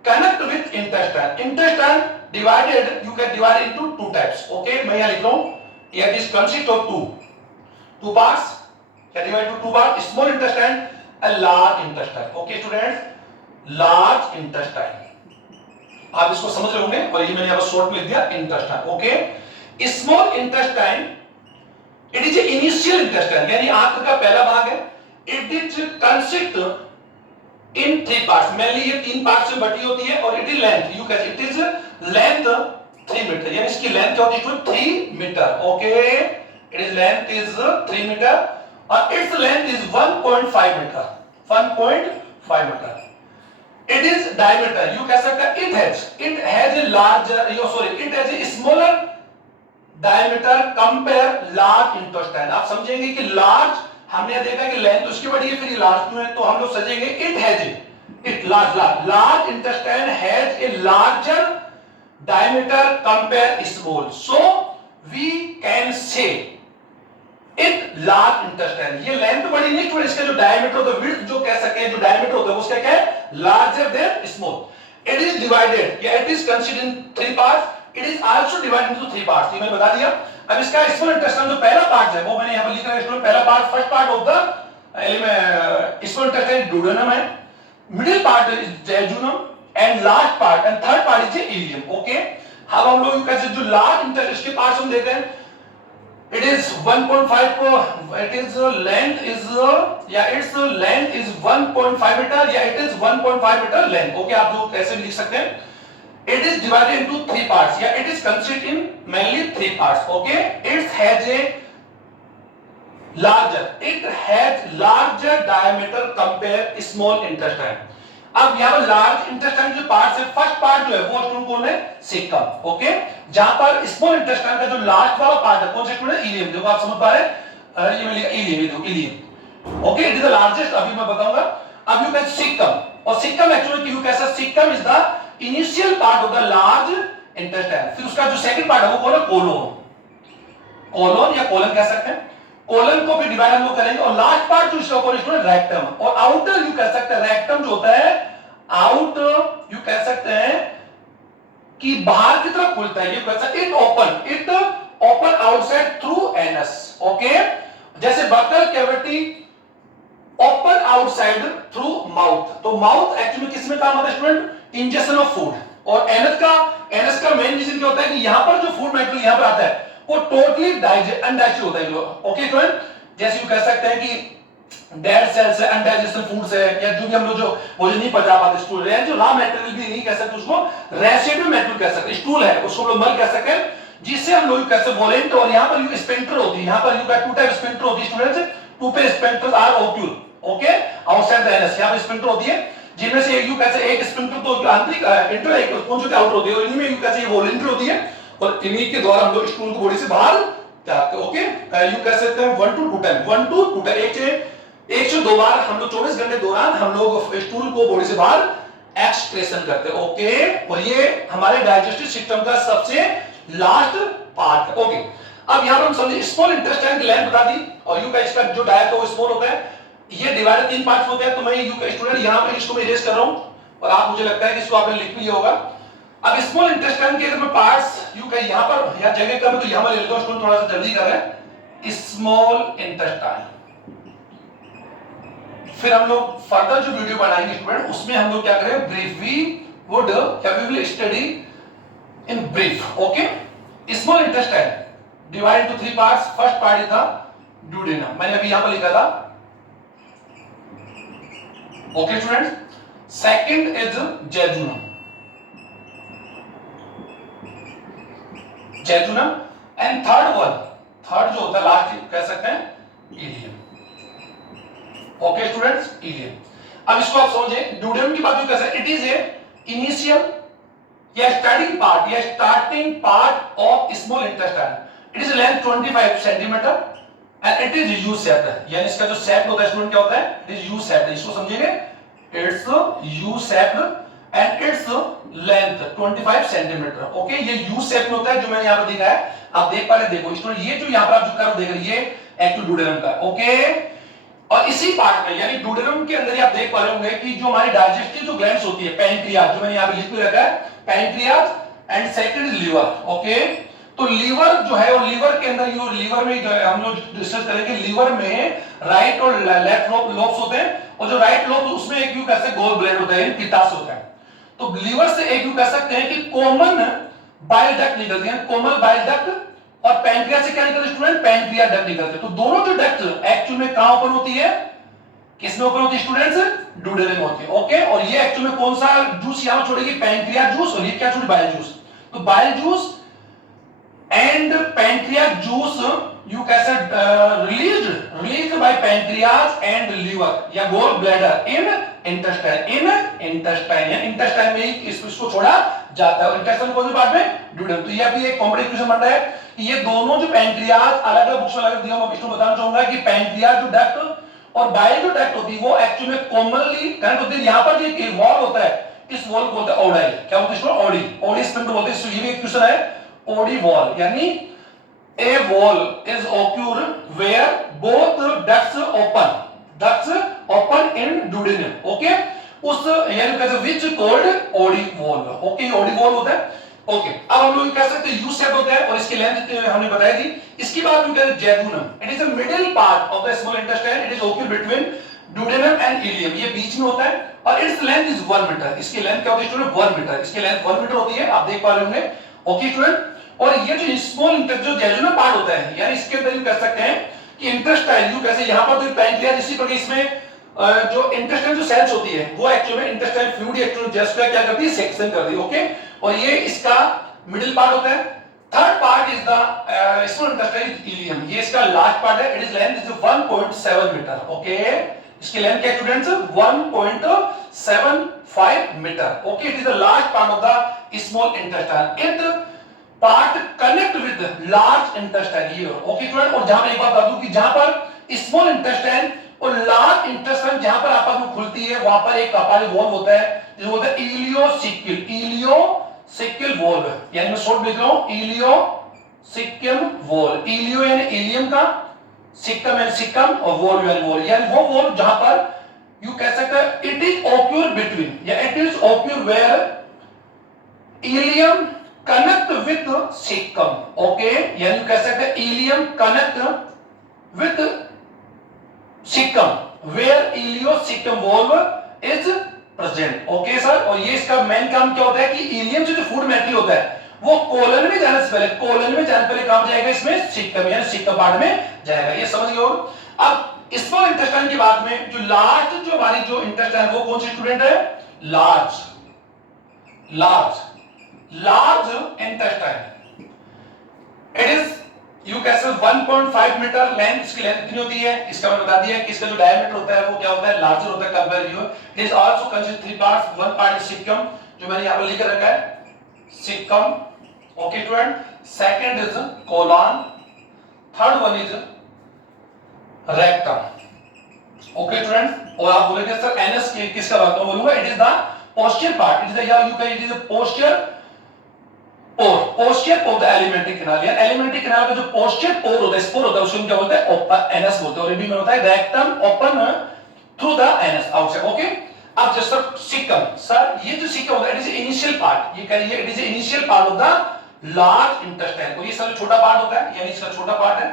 connect with intestine, intestine divided, you can divide into two types. Okay, मैं यहां लिख रहा हूं, it is consist of two parts, can divide to two part, small intestine and large intestine. Okay students, large intestine आप इसको समझ रहे होंगे, और ये मैंने यहां पर शॉर्ट में लिख दिया intestine. Okay, small intestine it is initial intestine, यानी आंत का पहला भाग है। It is consist in 3 parts, mainly ये 3 पार्ट से बटी होती है, और it is length, you can it is length 3 meter, यानी इसकी लेंथ क्या होती है 3 meter. Okay, it is length is 3 meter और it's length is 1.5 meter, 1.5 meter. It is diameter, you कह सकते हैं it has a larger, it has a smaller diameter compare large intestine। आप समझेंगे कि large हमने देखा कि लेंथ उसकी बड़ी है, फिर large क्यों है, तो हम लोग समझेंगे large intestine has a larger diameter compare small, so we can say एक लार्ज इंटेस्टाइन। ये लेंथ बड़ी नहीं, तो इसका जो डायमीटर होता है, विड्थ जो कह सकते हैं, जो डायमीटर होता है उसका क्या है, larger than small. It is divided या it is considered in 3 parts, it is also divided into 3 parts, ये मैंने बता दिया। अब इसका स्मॉल इंटेस्टाइन जो पहला पार्ट है वो मैंने यहां पर लिखा है स्टूडेंट, पहला part, first part of the small intestine duodenum है, middle part is jejunum and last part and third part is ileum. Okay, अब हम लोग कैसे जो लार्ज इंटेस्टाइन के पार्ट्स हम देखते हैं, it is 1.5 it is length is its length is 1.5 meter, it is 1.5 meter length। Okay, आप जो कैसे भी लिख सकते हैं, it is divided into 3 parts, it is consist in mainly 3 parts। okay, it has larger diameter compare small intestine। अब यहां पर लार्ज इंटेस्टाइन जो पार्ट है, फर्स्ट पार्ट जो है वो स्टूडेंट कौन है, सेकम। ओके, जहां पर स्मॉल इंटेस्टाइन का जो लास्ट वाला पार्ट है कौन सा स्टूडेंट, इलियम। देखो आप समझ पा रहे हैं, ये मैं लिखा ileum, ileum. Okay, it is the largest, अभी मैं बताऊंगा। अब यू कैन सिक्कम, और Sikkim actually you can say caecum is the initial part of the large intestine. फिर उसका जो सेकंड पार्ट है वो कौन है, कोलोन। कोलोन या कोलन कह सकते हैं। कोलन को भी डिवाइड हम लोग करेंगे और लास्ट पार्ट जो इसका कौन है, रेक्टम। और आउटर यू कह सकते हैं, रेक्टम जो होता है आउट यू कह सकते हैं कि बाहर की तरफ खुलता है, यू कह सकते हैं it open outside through anus. Okay, जैसे buccal cavity open outside through mouth. तो माउथ एक्चुअली किस में काम होता है स्टूडेंट, इंजेक्शन ऑफ फूड। और एनस का मेन रीजन क्या होता है कि यहां पर जो फूड मटेरियल यहां पर आता है वो टोटली अनडाइजेस्ट होता है। ओके स्टूडेंट, जैसे यू कह सकते हैं कि डेड सेल्स है, अनडाइजेस्टेड फूड्स है, या जो भी हम लोग जो भोजन नहीं पचा पाते स्टूल है, जो रॉ मटेरियल भी नहीं कह सकते उसको, रेसिड्यू मटेरियल कह सकते हैं, स्टूल है उसको हम लोग मल कह सकते हैं, जिससे हम लोग कह सकते हैं वोलेंट। और यहां पर यू स्पिंटर होती है, यहां पर यू का टू टाइप स्पिंटर होती है students, two pair sphincters are occur. Okay, outside the anus यहां पर स्पिंटर होती है, जिनमें से यू कहते हैं एक स्पिंटर तो आंतरिक इंटर है, एक कौन सी आउटर होती है, और इन्हीं में यू कहते हैं वोलेंट होती है, और इन्हीं के द्वारा हम लोग स्टूल को बॉडी से बाहर जाते हैं। ओके, यू कह सकते हैं 1 to 2 टाइम, 1 to 2 टाइम, एक से दो बार हम लोग 24 घंटे दौरान हम लोग स्टूल को बॉडी से बाहर एक्सक्रेशन करते हैं। ओके, और ये हमारे डाइजेस्टिव सिस्टम का सबसे लास्ट पार्ट है। ओके, अब यहां पर हम समझे स्मॉल इंटेस्टाइन की लेंथ बता दी, और यू का इसका जो डायट है वो स्मॉल होता है, ये डिवाइडेड 3 पार्ट्स होते हैं। तो मैं यू का स्टूडेंट यहां पे इसको मैं इरेज कर रहा हूं, और आप मुझे लगता है कि इसको आपने लिख भी लिया होगा। अब स्मॉल इंटेस्टाइन के अगर मैं पार्ट्स यू का यहां पर या जगह कम है तो यहां पर ले लेता हूं, स्टूडेंट थोड़ा सा जल्दी कर रहे हैं। स्मॉल इंटेस्टाइन, फिर हम लोग फर्दर जो वीडियो बनाएंगे स्टूडेंट उसमें हम लोग क्या करें, ब्रीफ वी वुड या we will study in brief. Okay, small intestine divide into 3 parts. First part था ड्यूडेनम, मैंने अभी यहां पर लिखा था। Okay students, second is jejunum, jejunum, and third जो होता है लास्ट कह सकते हैं इलियम। Okay students, ilium. अब इसको आप समझे, ड्यूडेनम की बात कैसे, इट इज ए इनिशियल या starting part of small intestine. It is length 25 centimetre and it is U shaped, यानी इसका जो शेप होता है स्टूडेंट क्या होता है, इट इज यू शेप्ड। इसको समझेंगे, it's U shaped and its length 25 centimetre. Okay, ये यू शेप में होता है जो मैंने यहां पर दिखा है, आप देख पा रहे, देखो स्टूडेंट ये जो यहां पर आप जो कर्व देख रहे हैं ये एक्चुअल ड्यूडेनम का। ओके, और इसी पार्ट में यानी ड्यूडेनम के अंदर ही आप देख पा रहे होंगे कि जो हमारी डाइजेस्टिव जो ग्लैंड्स होती है, पैंक्रियाज जो मैंने यहां पे लिख के रखा है, pancreas and second is liver. Okay, तो लीवर जो है, और लीवर के अंदर ये लीवर में जो है हम लोग डिस्कस करेंगे, लीवर में राइट और लेफ्ट लोब्स होते हैं, और जो राइट लोब उसमें एक यू कह सकते हैं गोल ब्लैडर होता है, पित्ताशय होता है। तो लीवर से एक यू कह सकते हैं कि कॉमन बाइल डक्ट निकलती है, कोमल बाइल डक्ट, और पैंक्रियाज से क्या निकलते हैं स्टूडेंट, पैंक्रियाज डक्ट निकलते हैं। तो दोनों जो डक्ट एक्चुअल में कहां ओपन होती है, किसमें ओपन होती है स्टूडेंट्स, ड्यूडेनम होती है। ओके, और ये एक्चुअल में कौन सा जूस यहां छोड़ेगी, पैंक्रियाज जूस, और ये क्या छोड़ी, बाइल जूस। तो bile juice and pancreas juice you कैसे released by pancreas and liver या गोल ब्लैडर इन इंटेस्टाइन, या इंटेस्टाइन में ही इसको छोड़ा जाता है। और इंटेस्टाइन कौन से पार्ट में, ड्यूडेनम। तो ये अभी एक कॉम्प्लेक्स क्वेश्चन बन रहा है कि ये दोनों जो पैंक्रियाज अलग अलग बुक्स में अलग दिया, मैं इसको बताना चाहूंगा कि पैंक्रियाज जो डक्ट और बाइल जो डक्ट होती है वो एक्चुअली में कॉमनली कनेक्ट होती है। यहां पर जो एक वॉल होता है, इस वॉल को बोलते हैं ओडाई। क्या बोलते हैं, ओडी स्पिंडल बोलते हैं। ये भी एक क्वेश्चन है, ओडी वॉल, यानी a wall is occur where both ducts open in duodenum. Okay, उस यानी कैसे which called OD wall. Okay, OD wall होता है। ओके, अब हम लोग कह सकते हैं यू शेप होता है, और इसकी लेंथ हमने बताई थी। इसके बाद हम कहते हैं jejunum, it is the middle part of the small intestine, it is occur between duodenum and ileum, ये बीच में होता है, और इट्स लेंथ इज 1 मीटर। इसकी लेंथ क्या होती है स्टूडेंट, 1 मीटर। इसकी लेंथ 1 मीटर होती है, आप देख पा रहे होंगे। ओके स्टूडेंट, और ये जो स्मॉल इंटेस्टाइन जो जेजुनम पार्ट होता है, यानी इसके अंदर यू कह सकते हैं कि इंटेस्टाइन यू कैसे, यहां पर तो पैंक्रियाज, इसी प्रकार इसमें जो इंटेस्टाइन जो सेल्स होती है वो एक्चुअली में इंटेस्टाइन फ्लूइड एक्चुअली जस्ट क्या करती है, सेक्शन कर दी। ओके, और ये इसका मिडिल पार्ट होता है। Third part is the small intestine ileum, ये इसका लास्ट पार्ट है। It is length is 1.7 metre. Okay, इसकी लेंथ क्या students, 1.75 metre. Okay, it is the last part of the small intestine. It part connect with large intestine here. Okay student, और जहां पर एक बात बता दूं कि जहां पर स्मॉल इंटेस्टाइन और लार्ज इंटेस्टाइन जहां पर आपस में खुलती है वहां पर एक हमारे वॉल्व होता है जिसे बोलते हैं इलियोसिक्ल वॉल्व, यानी मैं शॉर्ट लिख रहा हूं इलियोसिक्ल वॉल्व। इलियो यानी इलियम का, सिक्कम यानी सिक्कम, और वॉल्व यानी वॉल्व, यानी वो वॉल्व जहां पर यू कह सकते हैं इट इज ऑक्यूर बिटवीन या it is occur where ileum connect with caecum. Okay, यानी कह सकते हैं ileum connect with caecum where ileocaecal valve is present. Okay sir, और ये इसका मेन काम क्या होता है कि इलियम जो फूड मेटेरियल होता है वो कोलन में जाने से पहले काम जाएगा इसमें सिक्कम यानी सिक्कम पार्ट में जाएगा। ये समझ गए हो। अब स्मॉल इंटेस्टाइन की बात में जो लार्ज जो हमारी जो इंटेस्टाइन वो कौन सी स्टूडेंट है? Large intestine. It is you can say 1.5 metre length, इसकी लेंथ कितनी होती है इसका मैंने बता दिया कि इसका जो डायमीटर होता है वो क्या होता है, लार्जर होता है compare you. It is also consist 3 parts, one part is caecum जो मैंने यहां पर लिख कर रखा है caecum. Okay student, second is colon, third one is rectum. Okay student, और आप बोलेंगे सर एनएस किसका बात मैं बोलूंगा, it is the posterior part, it is the या you can it is the posterior of the alimentary canal. या alimentary canal का जो पोस्टीरियर पोर होता है, स्पोर होता है, उसको क्या बोलते हैं? ओपन एनएस बोलते हैं। और ये भी में होता है rectum open through the NS outside. Okay, अब जस्ट सिक्कम, सर ये जो सिक्कम होता है इट इज इनिशियल पार्ट, ये कहिए it is initial part of the large intestine. और ये सब छोटा पार्ट होता है, यानी इसका छोटा पार्ट है।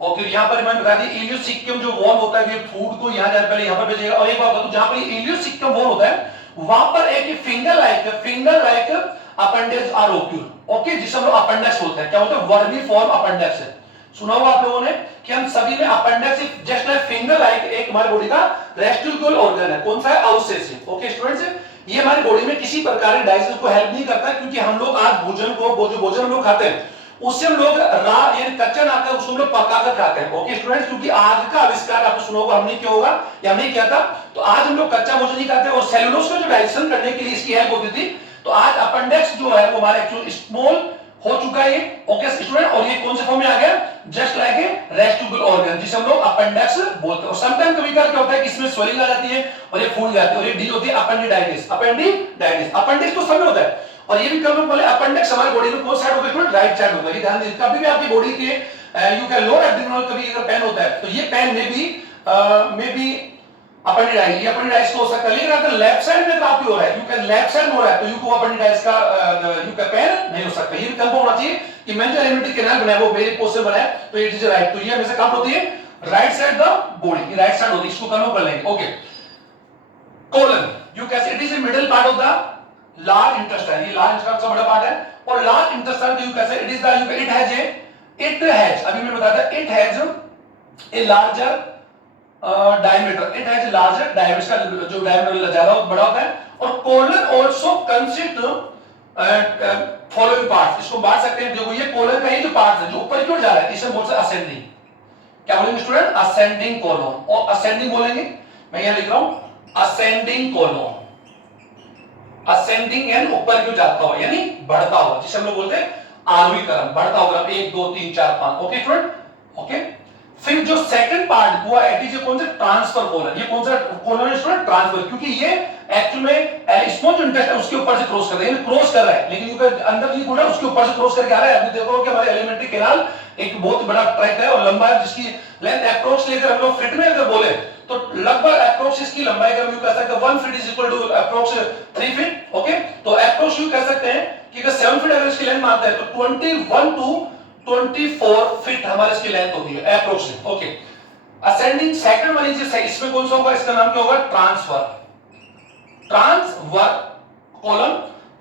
और फिर यहां पर मैंने बता दी इलियोसिक्कम जो वॉल होता है ये फूड को यहां जाने पहले यहां पर भेजेगा। और एक बात बताऊं, जहां पर इलियोसिक्कम वॉल होता है वहां पर एक finger like appendage are occur. Okay, जिसे हम लोग अपेंडेक्स बोलते हैं। क्या बोलते हैं? वर्मीफॉर्म अपेंडेक्स है। सुना होगा आप लोगों ने कि हम सभी में अपेंडेक्स जस्ट लाइक फिंगर लाइक एक हमारी बॉडी का रेस्टिक्यूल ऑर्गन है। कौन सा है? अवशेष। ओके स्टूडेंट्स, ये हमारी बॉडी में किसी प्रकार के डाइजेशन को हेल्प नहीं करता, क्योंकि हम लोग आज भोजन हम लोग खाते हैं उससे हम लोग यानी कच्चा ना खाकर उसको हम लोग पका कर खाते हैं। ओके स्टूडेंट्स, क्योंकि आग का आविष्कार आपने सुना होगा हमने क्यों होगा या हमने किया था, तो आज हम लोग कच्चा भोजन नहीं खाते और सेलुलोज का जो डाइजेशन करने के लिए इसकी हेल्प होती थी। तो आज अपेंडिक्स जो है वो हमारा एक्चुअली स्मॉल हो चुका है। ओके स्टूडेंट, और ये कौन से फॉर्म में आ गया? जस्ट लाइक ए रेस्टिक्यूल ऑर्गन, जिसे हम लोग अपेंडिक्स बोलते हैं। और समटाइम कभी क्या होता है कि इसमें स्वेलिंग आ जाती है और ये फूल जाती है, और ये डी होती है अपेंडिडाइटिस। अपेंडिक्स तो सब में होता है। और ये भी कभी बोले अपेंडिक्स हमारी बॉडी में कौन साइड होता है? राइट साइड होता है। ये ध्यान दीजिए, कभी भी आपकी बॉडी के यू कैन लोअर एब्डोमिनल कभी अगर पेन होता है तो ये पेन में भी अपेंडिडाइटिस, ये अपेंडिडाइटिस हो सकता है। लेकिन अगर लेफ्ट साइड में आपकी हो रहा है, यू कैन लेफ्ट साइड में हो रहा है, तो यू को अपेंडिडाइटिस का यू का पेन नहीं हो सकता। ये भी कंफर्म होना चाहिए कि मैंने जो एलिमेंट्री कैनाल बनाया वो वेरी पॉसिबल बनाया, तो इट इज राइट। तो ये हमेशा कब होती है? Right side the body, right side होती है। इसको कंफर्म कर लेंगे। ओके, कोलन यू कैन से it is the middle part of the large intestine. ये लार्ज इंटेस्टाइन सबसे बड़ा पार्ट है। और लार्ज इंटेस्टाइन को यू कैसे it is the it has अभी मैंने बताया था it has a larger diameter, it has larger diameter, इसका जो डायमीटर ज्यादा बड़ा होता है। और colon also consist following parts, इसको बांट सकते हैं। देखो ये कोलन का ये जो पार्ट है जो ऊपर की ओर जा रहा है इसे बोलते हैं असेंडिंग। क्या बोलेंगे स्टूडेंट? Ascending colon. और असेंडिंग बोलेंगे, मैं यहां लिख रहा हूं असेंडिंग कोलन। असेंडिंग यानी ऊपर की ओर जाता हुआ यानी बढ़ता हुआ, जिसे हम लोग बोलते हैं आरोही क्रम, बढ़ता हुआ 1 2 3 4 5। Okay student, okay. फिर जो सेकंड पार्ट हुआ इट इज कौन सा? Transfer colon. ये कौन सा कोलन है स्टूडेंट? ट्रांसफर, क्योंकि ये एक्चुअल में स्मॉल जो इंटेस्टाइन उसके ऊपर से क्रॉस कर रहा है, यानी क्रॉस कर रहा है, लेकिन ये अंदर नहीं बोल रहा है, उसके ऊपर से क्रॉस करके आ रहा है। अभी देखो कि हमारे एलिमेंट्री कैनाल एक बहुत बड़ा ट्रैक है और लंबा है, जिसकी लेंथ अप्रोक्स लेकर हम लोग फीट में अगर बोले तो लगभग अप्रोक्स इसकी लंबाई अगर यू कह सकते हैं 1 feet is equal to approx 3 feet. Okay, तो अप्रोक्स यू कह सकते हैं कि अगर 7 फीट अगर इसकी लेंथ मानते हैं तो 21 टू 24 फीट हमारी इसकी लेंथ होती है approx. Okay, ascending second one is इसमें कौन सा होगा? इसका नाम क्या होगा? Transfer colon.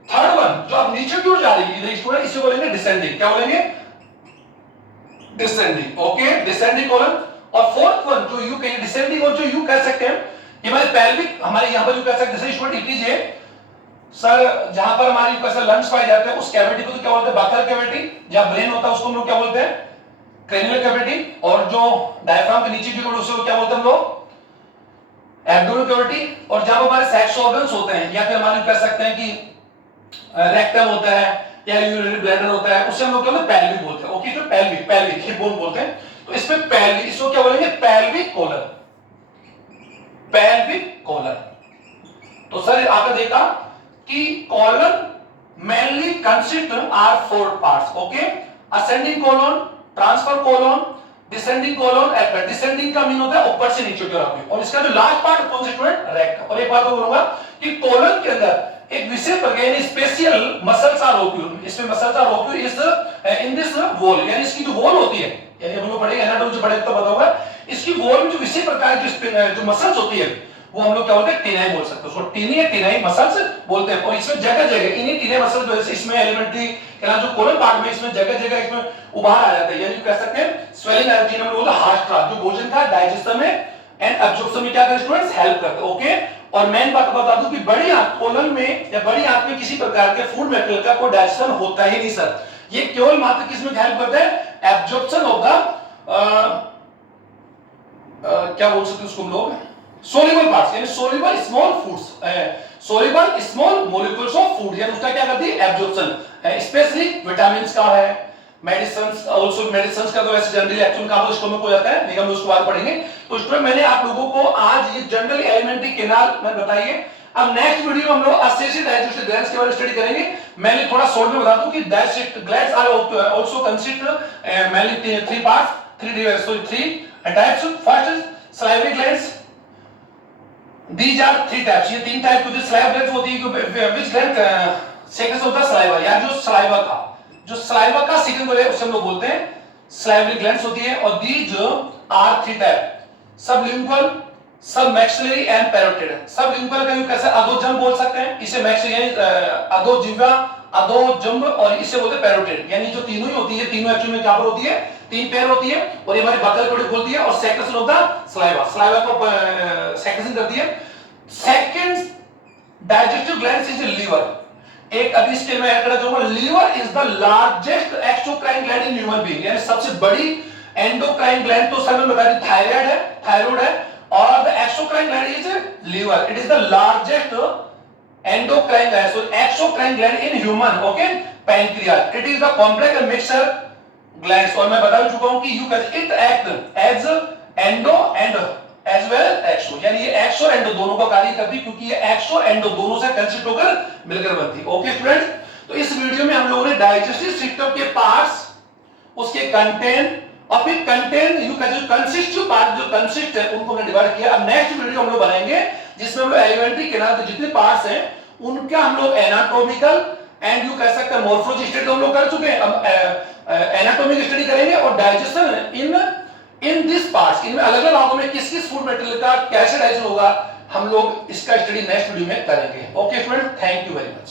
थर्ड वन जो अब नीचे की ओर जा रही है स्टूडेंट, इसे बोलेंगे डिसेंडिंग। क्या बोलेंगे? डिसेंडिंग। Okay, descending colon. और फोर्थ वन जो यू कह डिसेंडिंग और जो यू कह सकते हैं ये हमारे पेल्विक, हमारे यहां पर यू कह सकते हैं student it is A sir जहां पर हमारी कैसे लंग्स पाए जाते हैं उस कैविटी को तो क्या बोलते हैं? Buccal cavity. जहां ब्रेन होता है उसको हम लोग क्या बोलते हैं? Cranial cavity. और जो डायफ्राम के नीचे की ओर उसे क्या बोलते हैं हम लोग? Abdominal cavity. और जहां हमारे सेक्स ऑर्गन्स होते हैं या फिर हमारे कह सकते हैं कि रेक्टम होता है या यूरिनरी ब्लैडर होता है, उसे हम लोग क्या बोलते हैं? पेल्विक बोलते हैं। ओके, तो पेल्विक हिप बोन बोलते हैं। तो इसमें पेल्विक, इसको क्या बोलेंगे? Pelvic colon. Pelvic column. तो सर आपने देखा कि column mainly consist are 4 parts, okay, ascending column, transfer column, descending column. Descending का मीन होता है ऊपर से नीचे की ओर, और इसका जो लास्ट पार्ट कॉन्स्टिट्यूएंट रेक्ट। और एक बात और बोलूंगा कि कॉलम के अंदर एक विशेष प्रकार स्पेशल मसल्स आर ओक्यूर, इसमें मसल्स आर ओक्यूर इस इन दिस वॉल, यानी इसकी जो वॉल होती है, यानी हम लोग पढ़ेंगे एनाटॉमी जो पढ़ेंगे तो पता होगा, इसकी वॉल में जो विशेष प्रकार की जो मसल्स होती है वो हम लोग क्या बोलते हैं, टेनाई बोल सकते हैं उसको, टीनी या टेनाई मसल्स बोलते हैं। और इसमें जगह जगह इन्हीं टेनाई मसल्स जो है इसमें एलिमेंट्री जो कोलन पार्ट में इसमें जगह जगह इसमें उभार आ जाता है, यानी कह सकते हैं स्वेलिंग एनर्जी हम लोग हार्ट जो भोजन का डाइजेशन में एंड एब्जॉर्प्शन में क्या करते हैं स्टूडेंट्स, हेल्प करते हैं, ओके। और मेन बात बता दूं कि बड़ी आंत कोलन में या बड़ी आंत में किसी प्रकार के फूड मटेरियल का कोई डाइजेशन होता ही नहीं सर, ये केवल मात्र किस में हेल्प करता है, एब्जॉर्प्शन ऑफ द क्या बोल सकते हैं उसको हम लोग, सोल्यूबल पार्ट्स, यानी soluble small foods, soluble small molecules of food, यानी उसका क्या करती है एब्जॉर्प्शन, स्पेशली विटामिन्स का है, मेडिसिन्स, आल्सो मेडिसिन्स का तो वैसे जनरली एक्चुअल का स्टोमक हो जाता है, लेकिन हम उसको बाद पढ़ेंगे। तो स्टूडेंट मैंने आप लोगों को आज ये जनरली एलिमेंट्री कैनाल में बताइए। अब नेक्स्ट वीडियो में हम लोग असेसिव डाइजेस्टिव ग्लैंड्स के बारे में स्टडी करेंगे। मैंने थोड़ा शॉर्ट में बता दूं कि digestive glands are also consist mainly 3 parts, 3 types. First salivary glands, these are 3 types, ये 3 टाइप की सलाइवा ग्लैंड्स होती है, which gland सेक्रेट्स होता है सलाइवा, या जो सलाइवा का सीक्रेट है उसे हम लोग बोलते हैं सलाइवरी ग्लैंड्स होती है। और these are 3 type, sublingual, submaxillary and parotid. Sublingual का यूं कैसे अधोजंब बोल सकते हैं, इसे मैक्सिलरी अधोजिह्वा, अधोजंब, और इसे बोलते हैं पैरोटिड, यानी जो तीनों ही होती है, तीनों एक्चुअली में क्या पर होती है, 3 पैर होती है, और ये हमारी बकल कोड़ी खोलती है, और secretion of the saliva, saliva को सेक्रेशन करती है। Second digestive gland is liver. एक अभी इसके में ऐड करना चाहूंगा, liver is the largest exocrine gland in human being, यानी सबसे बड़ी एंडोक्राइन ग्लैंड तो सर मैं बता दी थायराइड है, और the exocrine gland is liver, it is the largest endocrine gland, so exocrine gland in human, okay, pancreas, it is the complex and mixture glands। और मैं बता चुका हूं कि you can it act as endo and as well as exo, यानी ये एक्सो और endo दोनों का कार्य करती है, क्योंकि ये एक्सो एंडो दोनों से कंसिस्ट होकर मिलकर बनती है, ओके स्टूडेंट्स। तो इस वीडियो में हम लोगों ने डाइजेस्टिव सिस्टम के पार्ट्स, उसके कंटेंट, और फिर कंटेंट यू कैन कंसिस्टिव पार्ट जो कंसिस्ट है उनको हमने डिवाइड किया। अब नेक्स्ट वीडियो हम लोग बनाएंगे जिसमें हम लोग एलिमेंट्री कैनाल के जितने पार्ट्स हैं उनका हम लोग एनाटॉमिकल एंड यू कह सकते हैं मॉर्फोलॉजी स्टडी हम लोग कर चुके हैं, अब एनाटॉमिक स्टडी करेंगे, और डाइजेशन इन दिस पार्ट्स, इनमें अलग अलग भागों में किस किस फूड मटेरियल का कैसे डाइजेशन होगा हम लोग इसका स्टडी नेक्स्ट वीडियो में करेंगे, okay student, thank you very much.